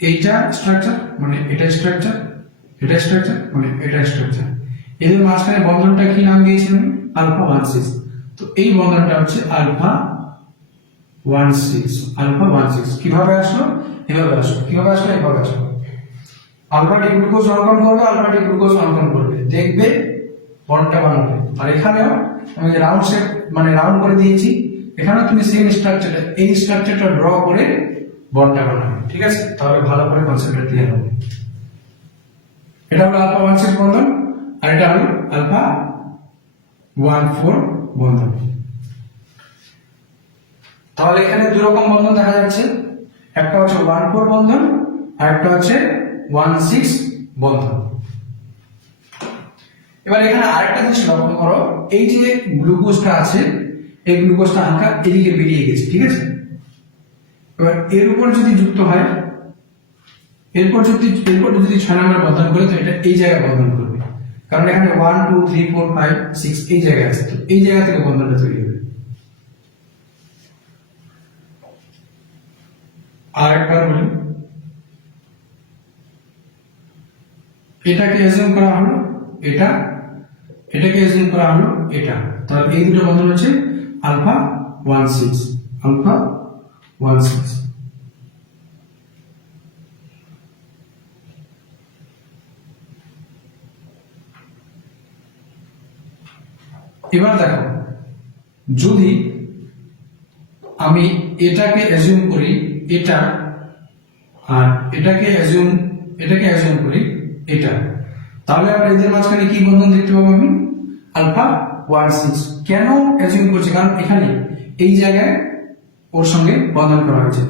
এইটা স্ট্রাকচার মানে এটা স্ট্রাকচার, এটা স্ট্রাকচার মানে এটা স্ট্রাকচার, এদের মাঝখানে বন্ধনটা কি নাম দিয়েছিলাম? আলফা 1 6। তো এই বন্ধনটা হচ্ছে আলফা 1 6, আলফা 1 6 কিভাবে আসলো? এভাবে আসলো। কিভাবে আসলো? এভাবে আসলো। আলফা ডি গ্লুকোজ অঙ্কন করবে, আলফা ডি গ্লুকোজ অঙ্কন করবে, দেখবে বন্ডটা বানাবে। আর এখানেও আমি রাউন্ড শেপ মানে রাউন্ড করে দিয়েছি, এখানেও তুমি সেম স্ট্রাকচারটা, এই স্ট্রাকচারটা ড্র করে বন্ডটা বানাবে, ঠিক আছে? তাহলে ভালো করে কনসেপ্টটা ক্লিয়ার হবে। এটা হলো আলফা 1 6 বন্ধন, আর এটা হলো আলফা 1 4 বন্ধন। তাহলে এখানে দুই রকম বন্ধন দেখা যাচ্ছে, একটা হচ্ছে 1 4 বন্ধন আর একটা হচ্ছে 1 6 বন্ধন। এবার এখানে আরেকটা জিনিস লক্ষ্য করো, এই যে গ্লুকোজটা আছে এই গ্লুকোজটা হালকা এদিকে বেরিয়ে গেছে, ঠিক আছে? এবার এর উপর যদি যুক্ত হয়, এরপর যদি 6 নাম্বার বন্ধন করে, তো এটা এই জায়গায় বন্ধন করবে, কারণ এখানে 1 2 3 4 5 6 এই জায়গায় আছে, তো এই জায়গা থেকে বন্ধনটা তৈরি হবে। আর একবার বলি, এটাকে অ্যাজিউম করা হলো এটাকে অ্যাজিউম করা হলো এটা, তাহলে এই দুটো বন্ধন হচ্ছে আলফা 1 6, আলফা 1 6। এবার দেখো, যদি আমি এটাকে অ্যাজিউম করি এটা, আর এটাকে অ্যাজিউম করি এটা, তাহলে আবার এদের মাঝখানে কি বন্ধন দেখতে পাবো আমি? আলফা 1 6। কেন অ্যাজিউম করছি? কারণ এখানে এই জায়গায় ওর সঙ্গে বন্ধন করা হয়েছে,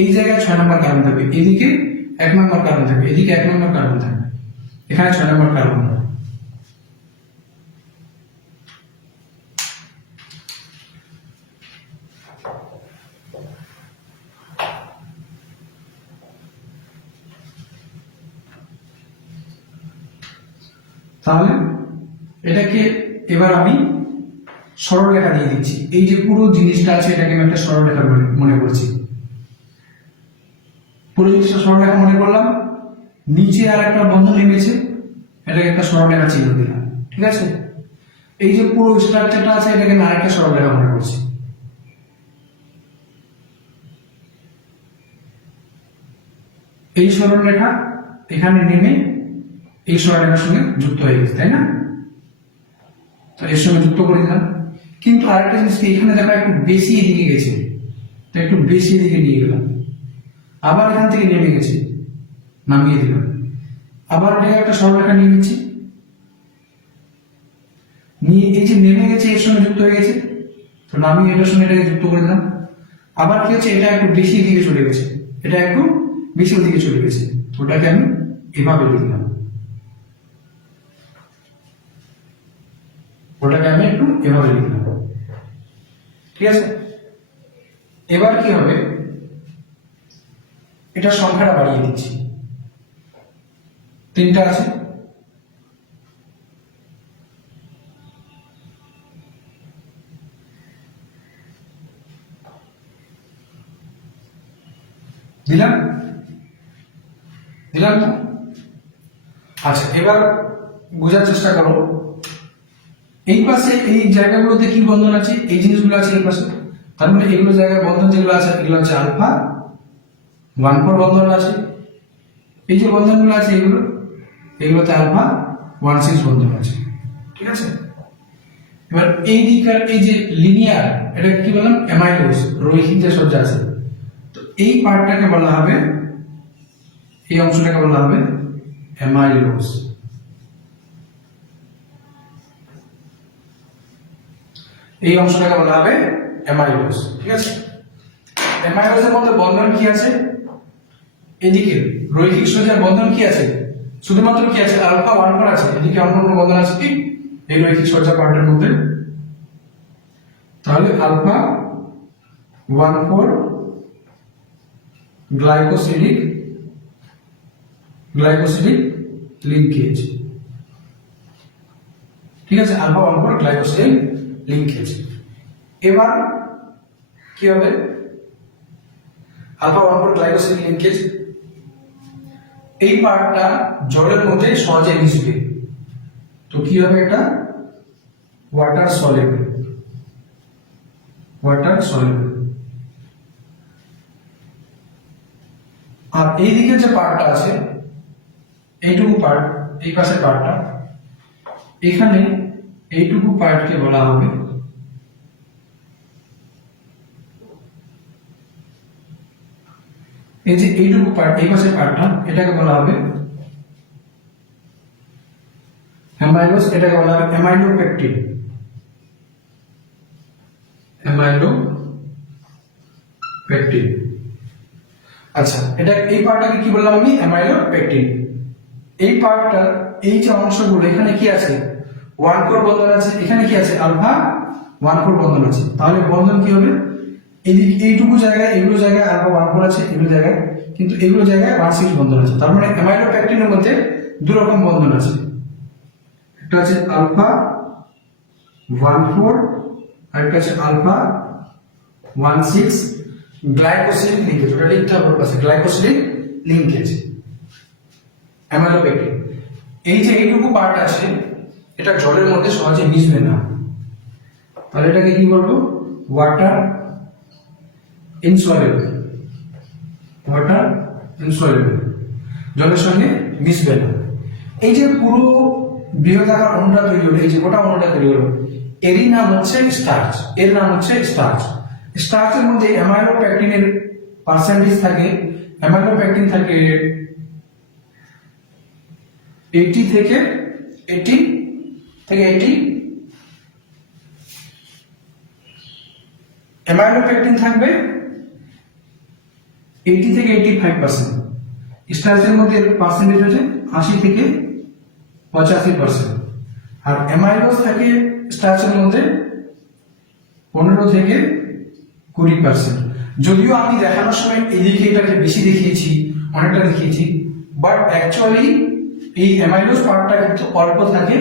এই জায়গায় 6 নম্বর কার্বন থাকবে, এদিকে 1 নম্বর কার্বন থাকবে, এদিকে 1 নম্বর কার্বন থাকবে, এখানে 6 নম্বর কার্বন। তাহলে এটাকে এবার আমি সরলরেখা দিয়ে দিচ্ছি, এই যে পুরো জিনিসটা আছে এটাকে আমি একটা সরলরেখা মনে করছি, পুরো জিনিসটা সরলরেখা মনে করলাম, নিচে আর একটা বন্ধন নেমেছে, এটাকে একটা সরলরেখা চিহ্ন দিলাম, ঠিক আছে? এই যে পুরো স্ট্রাকচারটা আছে এটাকে আমি আরেকটা সরলরেখা মনে করছি, এই সরলরেখা এখানে নেমে এই সরলরেখার সঙ্গে যুক্ত হয়ে গেছে, তাই না? তো এর সঙ্গে যুক্ত করে দিলাম, কিন্তু আরেকটা জিনিস এখানে দেখো একটু বেশি এদিকে গেছে, তো একটু বেশি এদিকে নিয়ে গেলাম, আবার এখান থেকে নেমে গেছে, নামিয়ে দিলাম, আবার ওটাকে একটা সরলরেখা নিয়ে নিচ্ছি, নিয়ে এই যে নেমে গেছে এর সঙ্গে যুক্ত হয়ে গেছে, তো নামিয়ে এটার সঙ্গে এটাকে যুক্ত করে দিলাম, আবার কি হচ্ছে, এটা একটু বেশি দিকে চলে গেছে, এটা একটু বেশি দিকে চলে গেছে, ওটাকে আমি এভাবে লিখলাম, ওটাকে আমি একটু এভাবে লিখলাম, ঠিক আছে? এবার কি হবে, এটা সংখ্যাটা বাড়িয়ে দিচ্ছি, 3টা আছে, দিলাম তো। আচ্ছা, এবার বোঝার চেষ্টা করো, এই পাশে এই জায়গাগুলোতে কি বন্ধন আছে, এই জিনিসগুলো আছে এই পাশে, তার মানে এগুলো জায়গায় বন্ধন যেগুলো আছে এগুলো হচ্ছে আলফা 1 4 বন্ধন আছে, এই যে বন্ধনগুলো আছে এগুলোতে আলফা 1 6 বন্ধন আছে, ঠিক আছে? এবার এই দিকের এই যে লিনিয়ার, এটা কি বললাম? অ্যামাইলোজ, রৈখিক যে সজ্জা আছে, তো এই পার্টটাকে বলা হবে, এই অংশটাকে বলা হবে অ্যামাইলোজ। এই অংশটাকে বলা হবে অ্যামাইলোজ, ঠিক আছে? অ্যামাইলোজের মধ্যে বন্ধন কি আছে? এদিকে রৈখিক সজ্জার বন্ধন কি আছে? শুধুমাত্র কি আছে? আলফা 1 4 আছে, এদিকে অন্য কোনো বন্ধন আছে কি এই রৈখিক সজ্জা পার্টের মধ্যে? তাহলে আলফা 1 4 গ্লাইকোসিডিক লিঙ্কেজ, ঠিক আছে? Alpha 1 4 glycosidic linkage. এবার কি হবে? আলফা 1 4 গ্লাইকোসিডিক লিঙ্কেজ, এই পার্টটা জলের মধ্যে সহজে মিশবে, তো কি হবে? এটা ওয়াটার সলিউবল, আর এই দিকে যে পার্টটা আছে, এইটুকু পার্ট, এই পাশের পার্টটা, এখানে এইটুকু পার্টকে বলা হবে এই যে এইটুকু পার্ট, এই পাশের পার্টটা, এটাকে বলা হবে অ্যামাইলোজ, এটাকে বলা হবে অ্যামাইলোপেকটিন। আচ্ছা, এটা এই পার্টটাকে কি বললাম আমি? অ্যামাইলোপেকটিন। এই পার্টটা, এই যে অংশগুলো, এখানে কি আছে? 1 4 বন্ধন আছে, এখানে কি আছে? আলফা 1 4 বন্ধন আছে, তাহলে বন্ধন কি হবে? এইটুকু জায়গায় এগুলো জায়গায় আলফা 1,4 আছে, এগুলো জায়গায়, কিন্তু এগুলো জায়গায় 1,6 বন্ধন আছে। তার মানে অ্যামাইনো প্যাকটিনের মধ্যে দু রকম বন্ধন আছে, একটা আছে আলফা 1,4 আর একটা আছে আলফা 1,6 গ্লাইকোসিলিক লিঙ্কেজ। ওটা লিখতে হবে ওর পাশে, গ্লাইকোসিলিক লিঙ্কেজ অ্যামাইনো প্যাকটিন। এই যে এইটুকু পার্ট আছে এটা জলের মধ্যে সহজে মিশবে না, তাহলে এটাকে কি বলবো? Water insoluble. ওয়াটার ইনসলুবল, জলের সঙ্গে মিশবে না। এই যে পুরো বৃহদাকার অণুটা তৈরি হলো, এই যে গোটা অণুটা তৈরি হলো, এরই নাম হচ্ছে স্টার্চ। এর নাম হচ্ছে স্টার্চ। স্টার্চের মধ্যে অ্যামাইনো প্যাকটিনের পার্সেন্টেজ থাকে, অ্যামাইনো প্যাকটিন থাকে 80 থেকে 80 অ্যামাইনো প্যাকটিন থাকবে 80 থেকে 85%। স্টার্চের মধ্যে পার্সেন্টেজ হচ্ছে 80 থেকে 85%। আর অ্যামাইলোজ থাকে স্টার্চের মধ্যে 15 থেকে 20%। যদিও আমি দেখানোর সময় এদিকে এটাকে বেশি দেখিয়েছি, অনেকটা দেখিয়েছি, বাট অ্যাকচুয়ালি এই অ্যামাইলোজ পার্টটা কিন্তু অল্প থাকে,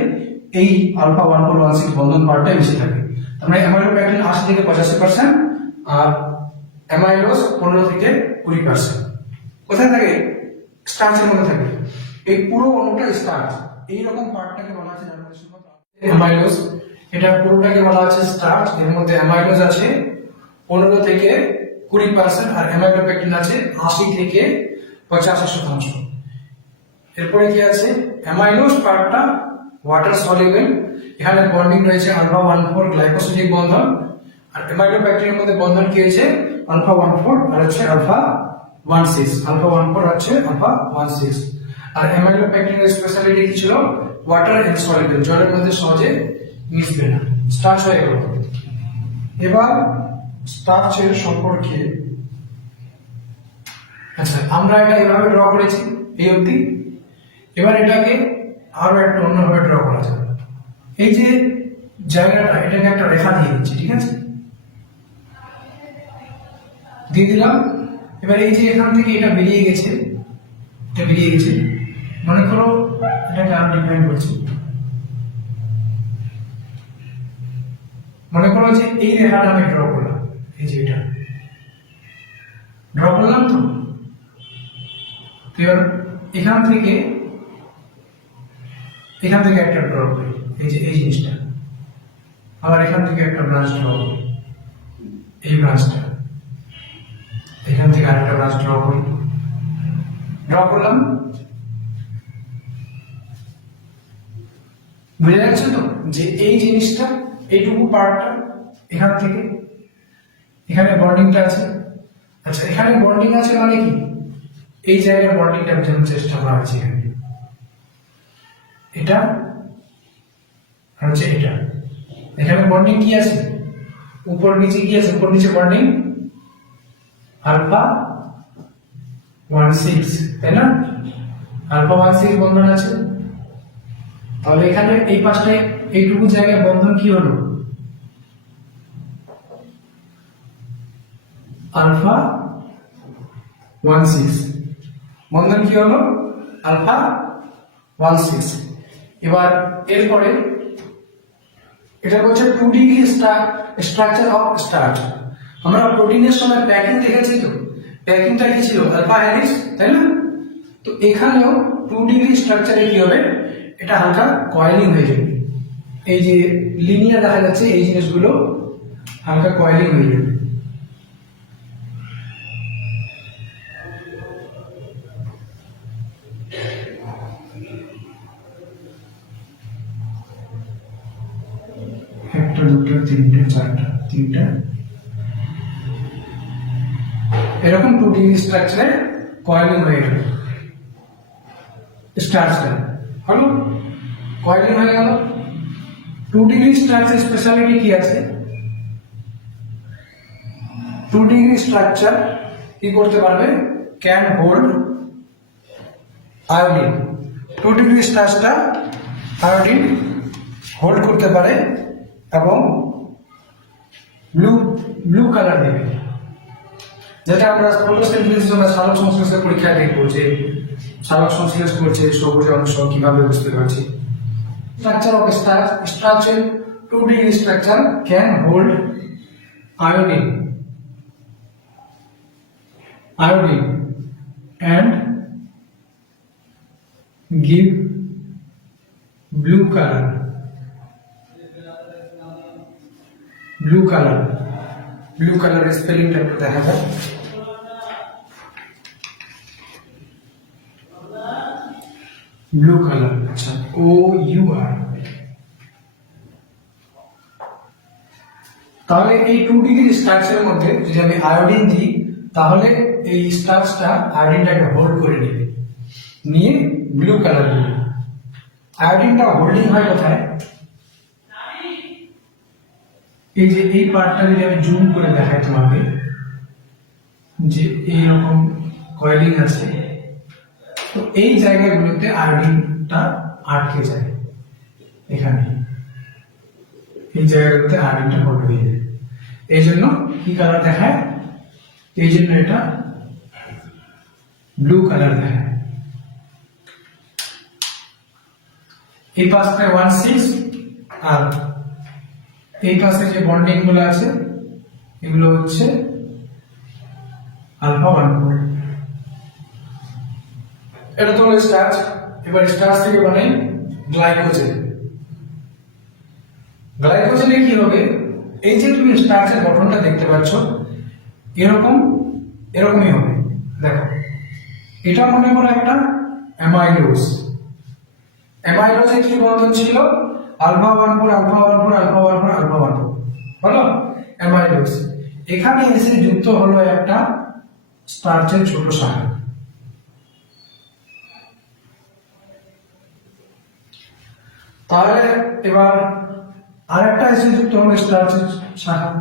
এই আলফা 1,4,1,6 বন্ধন পার্টটাই বেশি থাকে। তার মানে অ্যামাইনো প্যাকটিন 80 থেকে 85% আর অ্যামাইলোজ 15 থেকে 20%। কোথায় থাকে? স্টার্চের মধ্যে থাকে। এই পুরো অণুটা স্টার্চ। এইরকম পার্টটাকে বলা আছে অ্যামাইলোজ। এটা পুরোটাকে বলা আছে স্টার্চ। এর মধ্যে অ্যামাইলোজ আছে 15 থেকে 20% আর অ্যামাইনো প্যাকটিন আছে 80 থেকে 85%। এরপরে কি আছে? অ্যামাইলোজ পার্টটা ওয়াটার সলিউবল। এখানে বন্ডিং রয়েছে আলফা 1,4 গ্লাইকোসিলিক বন্ধন। আর অ্যামাইনো প্যাকটিনের মধ্যে বন্ধন কি হয়েছে? আলফা 1,4 আর হচ্ছে আলফা 1,6। আলফা 1,4 হচ্ছে আলফা 1,6। আর অ্যামাইনো প্যাকটিনের স্পেশালিটি কি ছিল? ওয়াটার ইনসলুবল, জলের মধ্যে সহজে মিশবে না। স্টার্চ হয়ে গেল। এবার স্টার্চের সম্পর্কে, আচ্ছা আমরা এটা এভাবে ড্র করেছি এই অবধি। এবার এটাকে আরো একটা অন্যভাবে ড্র করা যাবে। এই যে জায়গাটা, এটাকে একটা রেখা দিয়ে দিচ্ছি, ঠিক আছে? দিয়ে দিলাম। এবার এই যে এখান থেকে এটা বেরিয়ে গেছে, এটা বেরিয়ে গেছে, মনে করো এটাকে আর ডিফাইন করছি। মনে করো যে এই রেখাটা আমি ড্র করলাম, এই যে এটা ড্র করলাম। তো এবার এখান থেকে একটা ড্র করি, এই যে এই জিনিসটা। আবার এখান থেকে একটা ব্রাঞ্চ ড্র করি, এই ব্রাঞ্চটা। এখান থেকে আরেকটা ব্রাঞ্চ ড্র করি, ড্র করলাম। বুঝে যাচ্ছে তো যে এই জিনিসটা, এইটুকু পার্টটা এখান থেকে এখানে বন্ডিংটা আছে। আচ্ছা এখানে বন্ডিং আছে মানে কি? এই জায়গার বন্ডিংটা বোঝানোর চেষ্টা করা হয়েছে এখানে। এটা আর হচ্ছে এটা। এখানে বন্ডিং কি আছে? উপর নিচে কি আছে? উপর নিচে বন্ডিং আলফা 1,6, তাই না? আলফা 1,6 বন্ধন আছে। তাহলে এখানে এই পাশটায় এইটুকু জায়গায় বন্ধন কি হলো? আলফা 1,6 বন্ধন কি হলো? আলফা 1,6। এবার এরপরে এটা বলছে 2 ডিগ্রি স্ট্রাকচার অফ স্টার্চ। আমরা প্রোটিনের সময় প্যাকিং দেখেছি, তো প্যাকিংটা কি ছিল? আলফা হেলিক্স, তাই না? তো এখানেও 2 ডিগ্রি স্ট্রাকচারে কি হবে? এটা হালকা কয়েলিং হয়ে যাবে। এই যে লিনিয়ার দেখা যাচ্ছে, এই জিনিসগুলো হালকা কয়েলিং হয়ে যাবে। একটা, দুটো, তিনটে, চারটা, তিনটা, এরকম 2 ডিগ্রি স্ট্রাকচারে কয়েলিং হয়ে গেল স্টার্চটা। হলো কয়েলিং হয়ে গেল। 2 ডিগ্রি স্ট্রাকচার স্পেশালিটি কি আছে? 2 ডিগ্রি স্ট্রাকচার কি করতে পারবে? Can hold iodine. 2 ডিগ্রি স্ট্রাকচারটা আয়োডিন হোল্ড করতে পারে এবং ব্লু কালার দেবে। যেটা আমরা ফটোসিনথেসিস আমরা সালোক সংশ্লেষের পরীক্ষায় দেখবো যে সালোক সংশ্লেষ করছে সবুজ অংশ কিভাবে বুঝতে পারছি। স্ট্রাকচার অফ স্টার্চ, স্টার্চের 2D structure can hold iodine and give blue color স্পেলিংটা একটু দেখা যায়। ব্লু কালার, আচ্ছা OUR। তাহলে এই 2D স্ট্রাকচারের মধ্যে যদি আমি আয়োডিন দিই তাহলে এই স্টার্চটা আয়োডিনটাকে হোল্ড করে নেবে, নিয়ে ব্লু কালার দিবে। আয়োডিনটা হোল্ডিং হয় কোথায়? এই যে এই পার্টটা যদি আমি জুম করে দেখাই তোমাকে, যে এইরকম কয়েলিং আছে, তো এই জায়গাগুলোতে আয়োডিনটা আটকে যায়, এখানে এই জায়গাগুলোতে আয়োডিনটা হোল্ড হয়ে যায়। এই জন্য কি কালার দেখায়? এই জন্য এটা ব্লু কালার দেখায়। এই পাশে 1,6 আর এই পাশে যে বন্ডিং গুলো আছে এগুলো হচ্ছে আলফা 1,4। এটা তো হলো স্টার্চ। এবার স্টার্চ থেকে বানাই গ্লাইকোজেন। গ্লাইকোজেনে কি হবে? এই যে তুমি স্টার্চের গঠনটা দেখতে পাচ্ছ এরকমই হবে। দেখো, এটা মনে করো একটা অ্যামাইলোজ। অ্যামাইলোজে কি বন্ধন ছিল? আলফা 1,4 আলফা 1,4 আলফা 1,4 আলফা 1,4 হলো অ্যামাইলোজ। এখানে এসে যুক্ত হলো একটা স্টার্চের ছোট শাখা। তাহলে এবার আরেকটা এসে যুক্ত হলো স্টার্চের শাখা।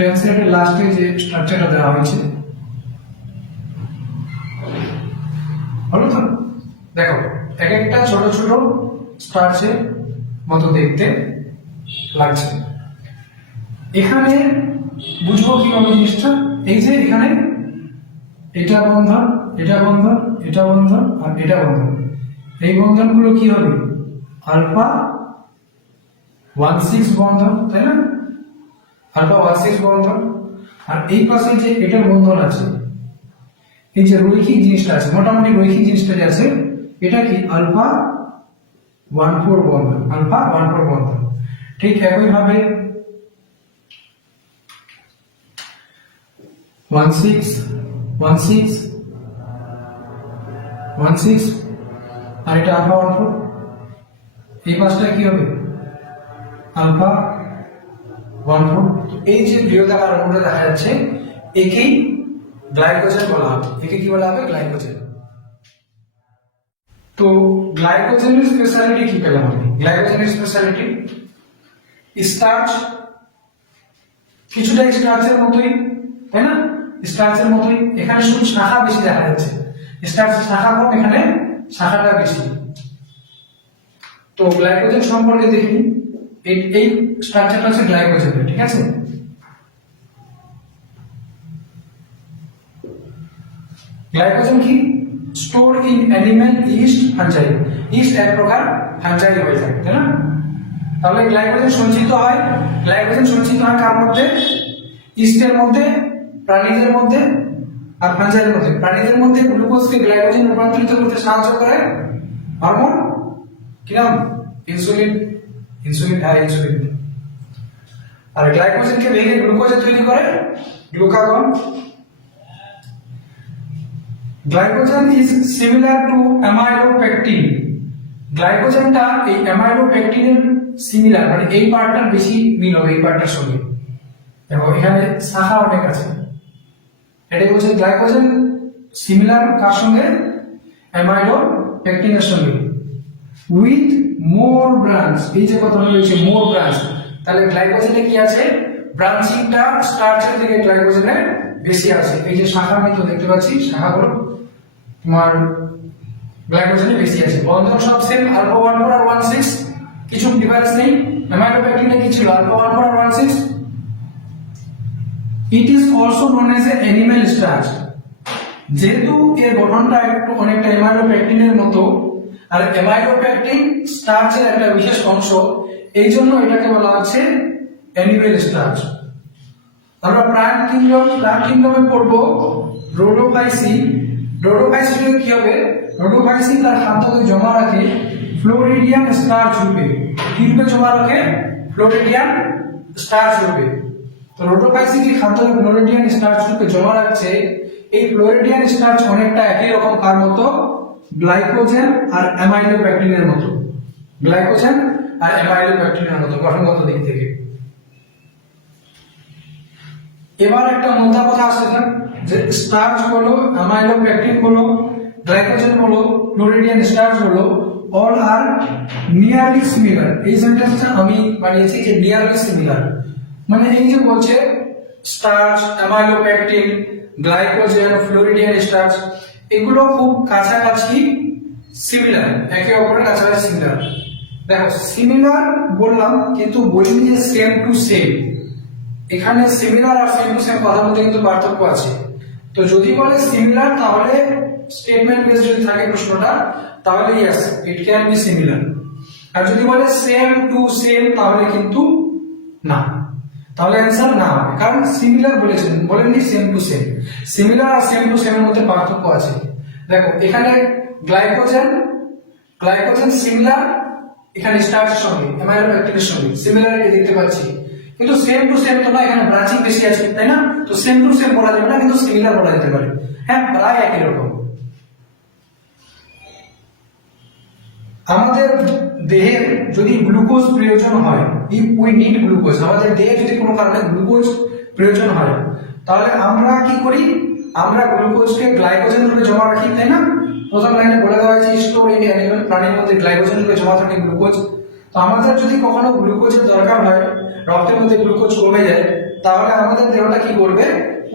রেনসেটের লাস্টে যে স্ট্রাকচারটা দেওয়া হয়েছে হলো তো। দেখো, এক একটা ছোট ছোট স্টার্চের মতো দেখতে লাগছে। এখানে বুঝবো কিভাবে জিনিসটা? এই যে এখানে এটা বন্ধন, এটা বন্ধন, এটা বন্ধন আর এটা বন্ধন। এই বন্ধনগুলো কি হবে? আলফা 1,6 বন্ধন, তাই না? আলফা 1,6 বন্ধন। আর এই পাশে যে এটা বন্ধন আছে, এই যে রৈখিক জিনিসটা আছে, মোটামুটি রৈখিক জিনিসটা যে আছে, এটা কি আলফা 1,4 বন্ধন, আলফা 1,4 বন্ধন। ঠিক একই ভাবে 1,6 1,6 1,6 আর এটা আলফা 1,4। এই পাশটা কি হবে? আলফা 1,4। এই যে বৃহদাকার অণুটা দেখা যাচ্ছে একেই গ্লাইকোজেন বলা হবে। একে কি বলা হবে? গ্লাইকোজেন। তো গ্লাইকোজেনের স্পেশালিটি কি পেলাম আমি? গ্লাইকোজেনের স্পেশালিটি স্টার্চ, কিছুটা স্টার্চের মতোই, তাই না? স্টার্চের মতোই, এখানে শুধু শাখা বেশি দেখা যাচ্ছে। স্টার্চের শাখা কম, এখানে শাখাটা বেশি। তো গ্লাইকোজেন সম্পর্কে দেখি। এই স্ট্রাকচারটা হচ্ছে গ্লাইকোজেন, ঠিক আছে? গ্লাইকোজেন কি? Store in animal east fungi. East এক প্রকার ফাঞ্জাই হয়ে থাকে, তাই না? তাহলে গ্লাইকোজেন সঞ্চিত হয়। গ্লাইকোজেন সঞ্চিত হয় কার মধ্যে? ইস্টের মধ্যে, প্রাণীদের মধ্যে আর ফাঞ্জাইয়ের মধ্যে। প্রাণীদের মধ্যে গ্লুকোজকে গ্লাইকোজেন রূপান্তরিত করতে সাহায্য করে হরমোন কি নাম? ইনসুলিন। ইনসুলিন, হ্যাঁ ইনসুলিন। আর গ্লাইকোজেনকে ভেঙে গ্লুকোজে তৈরি করে glucagon. Glycogen is similar to amylopectin. গ্লাইকোজেনটা এই অ্যামাইলোপেকটিনের সিমিলার, মানে এই পার্টটার বেশি মিল হবে এই পার্টটার সঙ্গে। দেখো এখানে শাখা অনেক আছে। এটা বলছে গ্লাইকোজেন সিমিলার কার সঙ্গে? অ্যামাইলোপেকটিনের সঙ্গে। উইথ মোর ব্রাঞ্চ, এই যে কথা রয়েছে মোর ব্রাঞ্চ, তাহলে গ্লাইকোজেনে কি আছে? ব্রাঞ্চিংটা স্টার্চের দিকে গ্লাইকোজেনে বেশি আছে। এই যে শাখা আমি তো দেখতে পাচ্ছি, শাখাগুলো তোমার গ্লাইকোজেনে বেশি আছে। বন্ধন সব সেম, আলফা 14 আর 16, কিছু ডিফারেন্স নেই। অ্যামাইলোপেকটিনে কি ছিল? আলফা 14 আর 16। It is also known as a animal starch. যেহেতু এর গঠনটা একটু অনেকটা অ্যামাইলোপেকটিনের মতো, আর অ্যামাইলোপেকটিন স্টার্চের একটা বিশেষ অংশ, এই জন্য এটাকে বলা হচ্ছে অ্যানিমাল স্টার্চ। আমরা প্লান্ট কিংডমে পড়বো রোডোফাইসি। রোডোফাইসিতে কি হবে? রোডোফাইসি তার খাদ্যকে জমা রাখে ফ্লোরিডিয়ান স্টার্চ রূপে। কি রূপে জমা রাখে? ফ্লোরিডিয়ান স্টার্চ রূপে। তো রোডোফাইসি কি খাদ্যকে ফ্লোরিডিয়ান স্টার্চ রূপে জমা রাখছে? এই ফ্লোরিডিয়ান স্টার্চ অনেকটা একই রকম কার মতো? গ্লাইকোজেন আর অ্যামাইলোপেকটিনের মতো। গ্লাইকোজেন আর অ্যামাইলোপেকটিনের মতো গঠনগত দিক থেকে। এবার একটা মোদ্দা কথা আসছে না, যে স্টার্চ বলো, অ্যামাইলোপেকটিন বলো, গ্লাইকোজেন বলো, ফ্লোরিডিয়ান স্টার্চ বলো, অল আর নিয়ারলি সিমিলার। এই সেন্টেন্সটা আমি বানিয়েছি যে নিয়ারলি সিমিলার, মানে এই যে বলছে starch, amylopectin, glycogen, Floridian starch, এগুলো খুব কাছাকাছি সিমিলার, একে অপরের কাছাকাছি সিমিলার। দেখো সিমিলার বললাম, কিন্তু বলিনি যে সেম টু সেম। এখানে সিমিলার আর সেম টু সেম কথার মধ্যে কিন্তু পার্থক্য আছে। তো যদি বলে সিমিলার, তাহলে স্টেটমেন্ট বেস যদি থাকে প্রশ্নটা, তাহলে yes it can be similar. আর যদি বলে সেম টু সেম, তাহলে কিন্তু না, তাহলে অ্যান্সার না হবে, কারণ সিমিলার বলেছেন, বলেননি সেম টু সেম। সিমিলার আর সেম টু সেম এর মধ্যে পার্থক্য আছে। দেখো এখানে গ্লাইকোজেন সিমিলার, এখানে স্টার্চের সঙ্গে, অ্যামাইলোপেকটিনের সঙ্গে সিমিলার দেখতে পাচ্ছি, কিন্তু সেম টু সেম তো না, এখানে ব্রাঞ্চিং বেশি আছে, তাই না? তো সেম টু সেম বলা যাবে না, কিন্তু সিমিলার বলা যেতে পারে। হ্যাঁ, প্রায় একই রকম। আমাদের দেহের যদি গ্লুকোজ প্রয়োজন হয়, ইফ উই নিড গ্লুকোজ, আমাদের দেহে যদি কোনো কারণে গ্লুকোজ প্রয়োজন হয়, তাহলে আমরা কি করি? আমরা গ্লুকোজকে গ্লাইকোজেন রূপে জমা রাখি, তাই না? প্রথম লাইনে বলে দেওয়া হয়েছে স্টোর ইন অ্যানিমাল, প্রাণীর মধ্যে গ্লাইকোজেন রূপে জমা থাকে গ্লুকোজ। তো আমাদের যদি কখনো গ্লুকোজের দরকার হয়, রক্তের মধ্যে গ্লুকোজ কমে যায়, তাহলে আমাদের দেহটা কি করবে?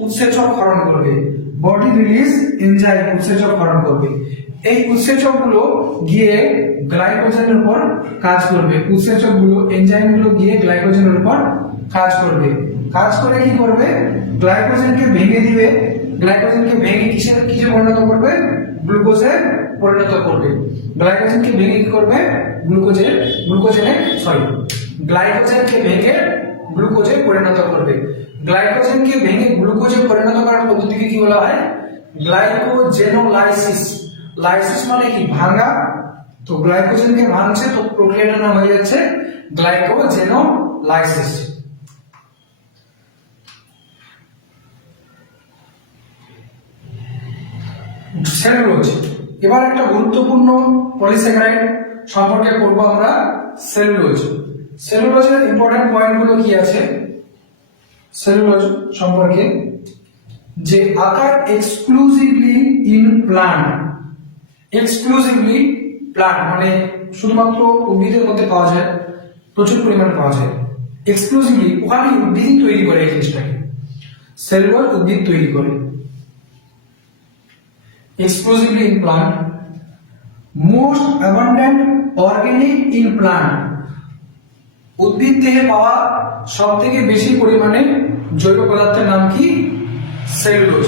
উৎসেচক ক্ষরণ করবে, বডি রিলিজ এনজাইম উৎসেচক ক্ষরণ করবে। এই উৎসেচকগুলো গিয়ে গ্লাইকোজেনের উপর কাজ করবে। উৎসেচকগুলো, এনজাইমগুলো গিয়ে গ্লাইকোজেনের উপর কাজ করবে। কাজ করে কি করবে? গ্লাইকোজেনকে ভেঙে দিবে। গ্লাইকোজেনকে ভেঙে কিসে পরিণত করবে? গ্লুকোজে পরিণত করবে। গ্লাইকোজেনকে ভেঙে কি করবে? গ্লাইকোজেনকে ভেঙে গ্লুকোজে পরিণত করবে। গ্লাইকোজেনকে ভেঙে গ্লুকোজে পরিণত করার পদ্ধতিকে কি বলা হয়? গ্লাইকোজেনোলাইসিস। লাইসিস মানে কি? ভাঙা। তো গ্লাইকোজেনকে ভাঙছে, তো প্রক্রিয়াটার নাম হয়ে যাচ্ছে গ্লাইকোজেনোলাইসিস। সেলুলোজ। এবার একটা গুরুত্বপূর্ণ পলিস্যাকারাইড সম্পর্কে পড়বো আমরা, সেলুলোজ। সেলুলোজের ইম্পর্টেন্ট পয়েন্টগুলো কি আছে সেলুলোজ সম্পর্কে? যে আকার exclusively in plant. Exclusively plant মানে শুধুমাত্র উদ্ভিদের মধ্যে পাওয়া যায়, প্রচুর পরিমাণে পাওয়া যায়। এক্সক্লুসিভলি ওখানে উদ্ভিদ তৈরি করে এই জিনিসটাকে, সেলুলোজ উদ্ভিদ তৈরি করে। exclusively in plant, most abundant organic in plant, উদ্ভিদ থেকে পাওয়া সবথেকে বেশি পরিমাণে জৈব পদার্থের নাম কি? সেলুলোজ।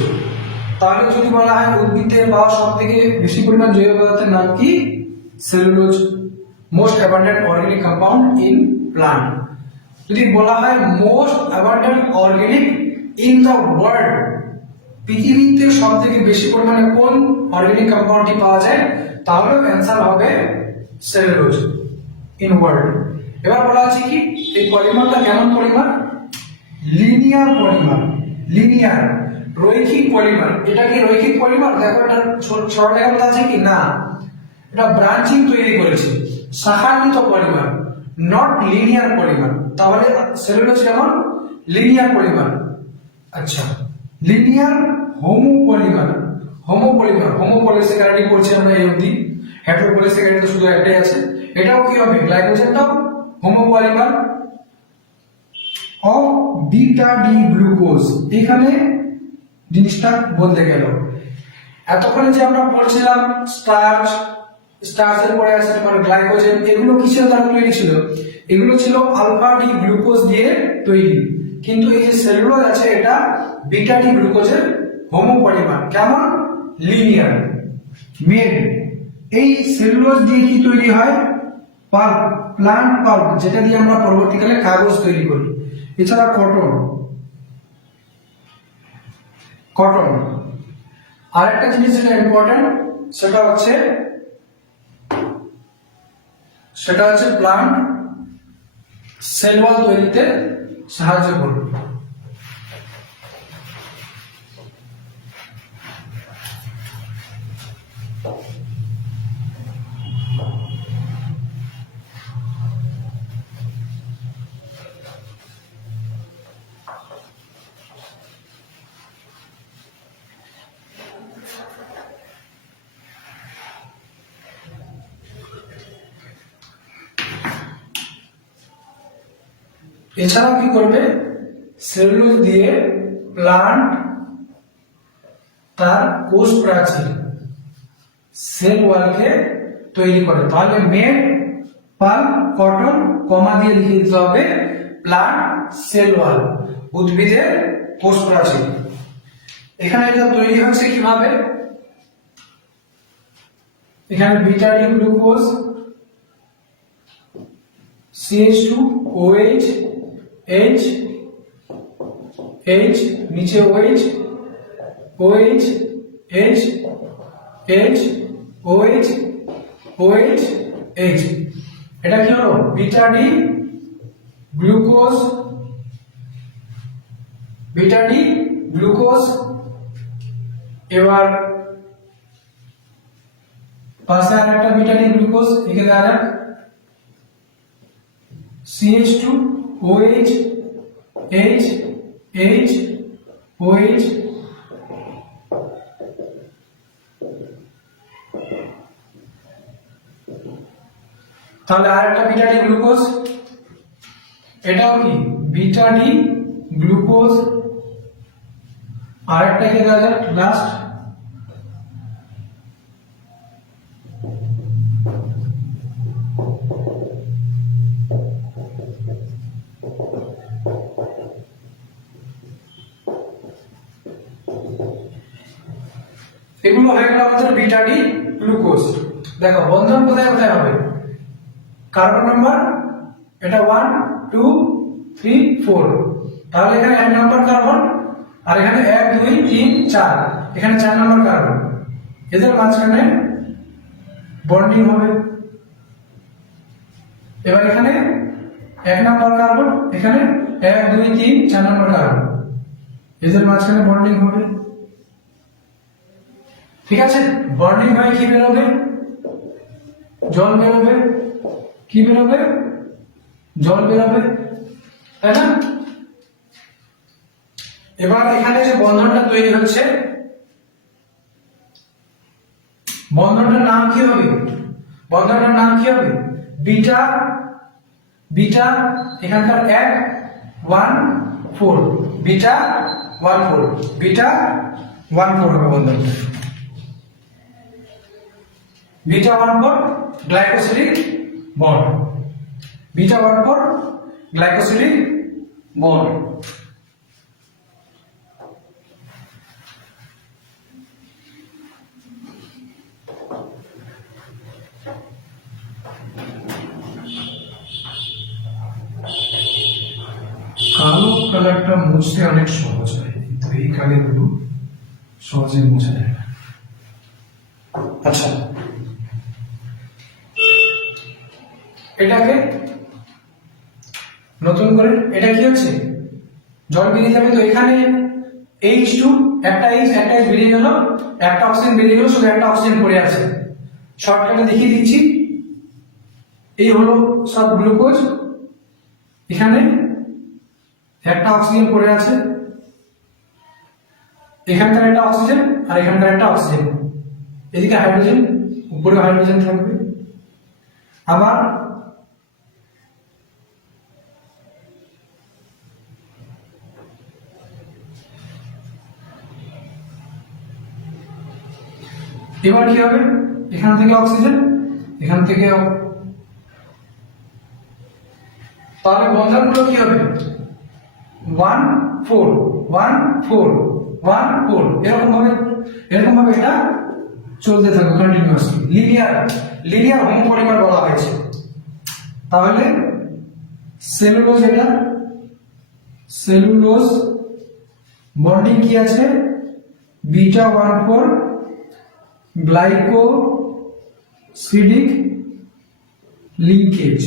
তাহলে যদি বলা হয় উদ্ভিদ থেকে পাওয়া সবথেকে বেশি পরিমাণ জৈব পদার্থের নাম কি? Cellulose. Most abundant organic compound in plant. যদি বলা হয় most abundant organic in the world, পৃথিবীতে সবথেকে বেশি পরিমাণে কোন অর্গানিক কম্পাউন্ডটি পাওয়া যায়, তাহলে অ্যান্সার হবে সেলুলোজ ইন ওয়ার্ল্ড। এবার বলা আছে কি এই পলিমারটা কেমন পলিমার? Linear polymer. লিনিয়ার রৈখিক পলিমার। এটা কি রৈখিক পলিমার? দেখো এটা সরলরেখা আছে কি না, এটা ব্রাঞ্চিং তৈরি করেছে, শাখান্বিত পলিমার, নট লিনিয়ার পলিমার। তাহলে সেলুলোজ কেমন? Linear polymer. আচ্ছা, লিনিয়ার হোমোপলিমার। হোমোপলিমার, হোমোপলিস্যাকারাইড পড়ছি আমরা এই অবধি, হেটেরোপলিস্যাকারাইড তো শুধু একটাই আছে। এটাও কি হবে? গ্লাইকোজেনটাও homopolymer of beta D glucose. এখানে জিনিসটা বলতে গেল, এতক্ষণে যে আমরা পড়ছিলাম স্টার্চ, স্টার্চের পরে আছে তোমার গ্লাইকোজেন, এগুলো কিসের দ্বারা তৈরি ছিল? এগুলো ছিল আলফা ডি গ্লুকোজ দিয়ে তৈরি। কিন্তু এই যে সেলুলোজ আছে এটা বিটা ডি গ্লুকোজের হোমোপলিমার। কেমন? লিনিয়ার। মেন এই সেলুলোজ দিয়ে কি তৈরি হয়? পাল্প, প্লান্ট পাল্প, যেটা দিয়ে আমরা পরবর্তীকালে কাগজ তৈরি করি। এছাড়া কটন, কটন। আরেকটা জিনিস যেটা ইম্পর্টেন্ট সেটা হচ্ছে প্লান্ট সেল ওয়াল তৈরিতে সাহায্য করবে। এছাড়াও কি করবে? সেলুলোজ দিয়ে প্লান্ট তার কোষ প্রাচীর সেল ওয়ালকে তৈরি করে। তাহলে মেন পাল্প, কটন, কমা দিয়ে লিখে দিতে হবে প্লান্ট সেল ওয়াল, উদ্ভিদের কোষ প্রাচীর। এখানে এটা তৈরি হচ্ছে কিভাবে? এখানে beta D glucose, CH2OH, H, H, নিচে OH, OH, H, H, OH, OH, H। এটা কি হলো? Beta D glucose, beta D glucose. এবার পাশে আরেকটা বিটা ডি গ্লুকোজ, একে দেওয়া যাক CH2OH, H, H, OH। তাহলে আরেকটা বিটা ডি গ্লুকোজ, এটাও কি বিটা ডি গ্লুকোজ। আরেকটা কে দেওয়া যাক লাস্ট, এগুলো হয়ে গেল আমাদের বিটা ডি গ্লুকোজ। দেখো বন্ধন কোথায় কোথায় হবে? কার্বন নাম্বার এটা 1 2 3 4, তাহলে এখানে 1 নাম্বার কার্বন, আর এখানে 1 2 3 4, এখানে 4 নাম্বার কার্বন। এদের মাঝখানে বন্ডিং হবে। এবার এখানে 1 নাম্বার কার্বন, এখানে 1 2 3 4 নাম্বার কার্বন, এদের মাঝখানে বন্ডিং হবে। ঠিক আছে? বন্ডিং হয়ে কি বেরোবে? জল বেরোবে। কি বেরোবে? জল বেরোবে, তাই না? এবার এখানে যে বন্ধনটা তৈরি হচ্ছে, বন্ধনটার নাম কি হবে? বন্ধনটার নাম কি হবে? বিটা, বিটা এখানকার 1 1 4, বিটা 1 4, বিটা 1 4 হবে বন্ধনটা। Beta 1 4 glycosidic bond, beta 1 4 glycosidic bond. কালো কালারটা মুছতে অনেক সহজ হয়, কিন্তু এই কালিগুলো সহজে মুছে যায় না। আচ্ছা, এটাকে নতুন করে এটা কি হচ্ছে? জল বেরিয়ে যাবে। তো এখানে H2, একটা H একটা H বেরিয়ে গেল, একটা অক্সিজেন বেরিয়ে গেল, শুধু একটা অক্সিজেন পড়ে আছে। শর্টকাটে দেখিয়ে দিচ্ছি, এই হলো সব গ্লুকোজ, এখানে একটা অক্সিজেন পড়ে আছে, এখানকার একটা অক্সিজেন আর এখানকার একটা অক্সিজেন, এদিকে হাইড্রোজেন, উপরে হাইড্রোজেন থাকবে। আবার এবার কি হবে? এখান থেকে অক্সিজেন, এখান থেকে তাহলে বন্ধনগুলো কি হবে 1 4 1 4 1 4 এরকম ভাবে এটা চলতে থাকবে কন্টিনিউয়াসলি লিনিয়ার হোমোপলিমার বলা হয়েছে। তাহলে সেলুলোজ, এটা সেলুলোজ বন্ডিং কি আছে beta 14 glycosidic linkage,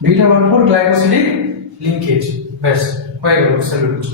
beta 14 glycosidic linkage, ব্যাস হয়ে গেল সেলুলোজ।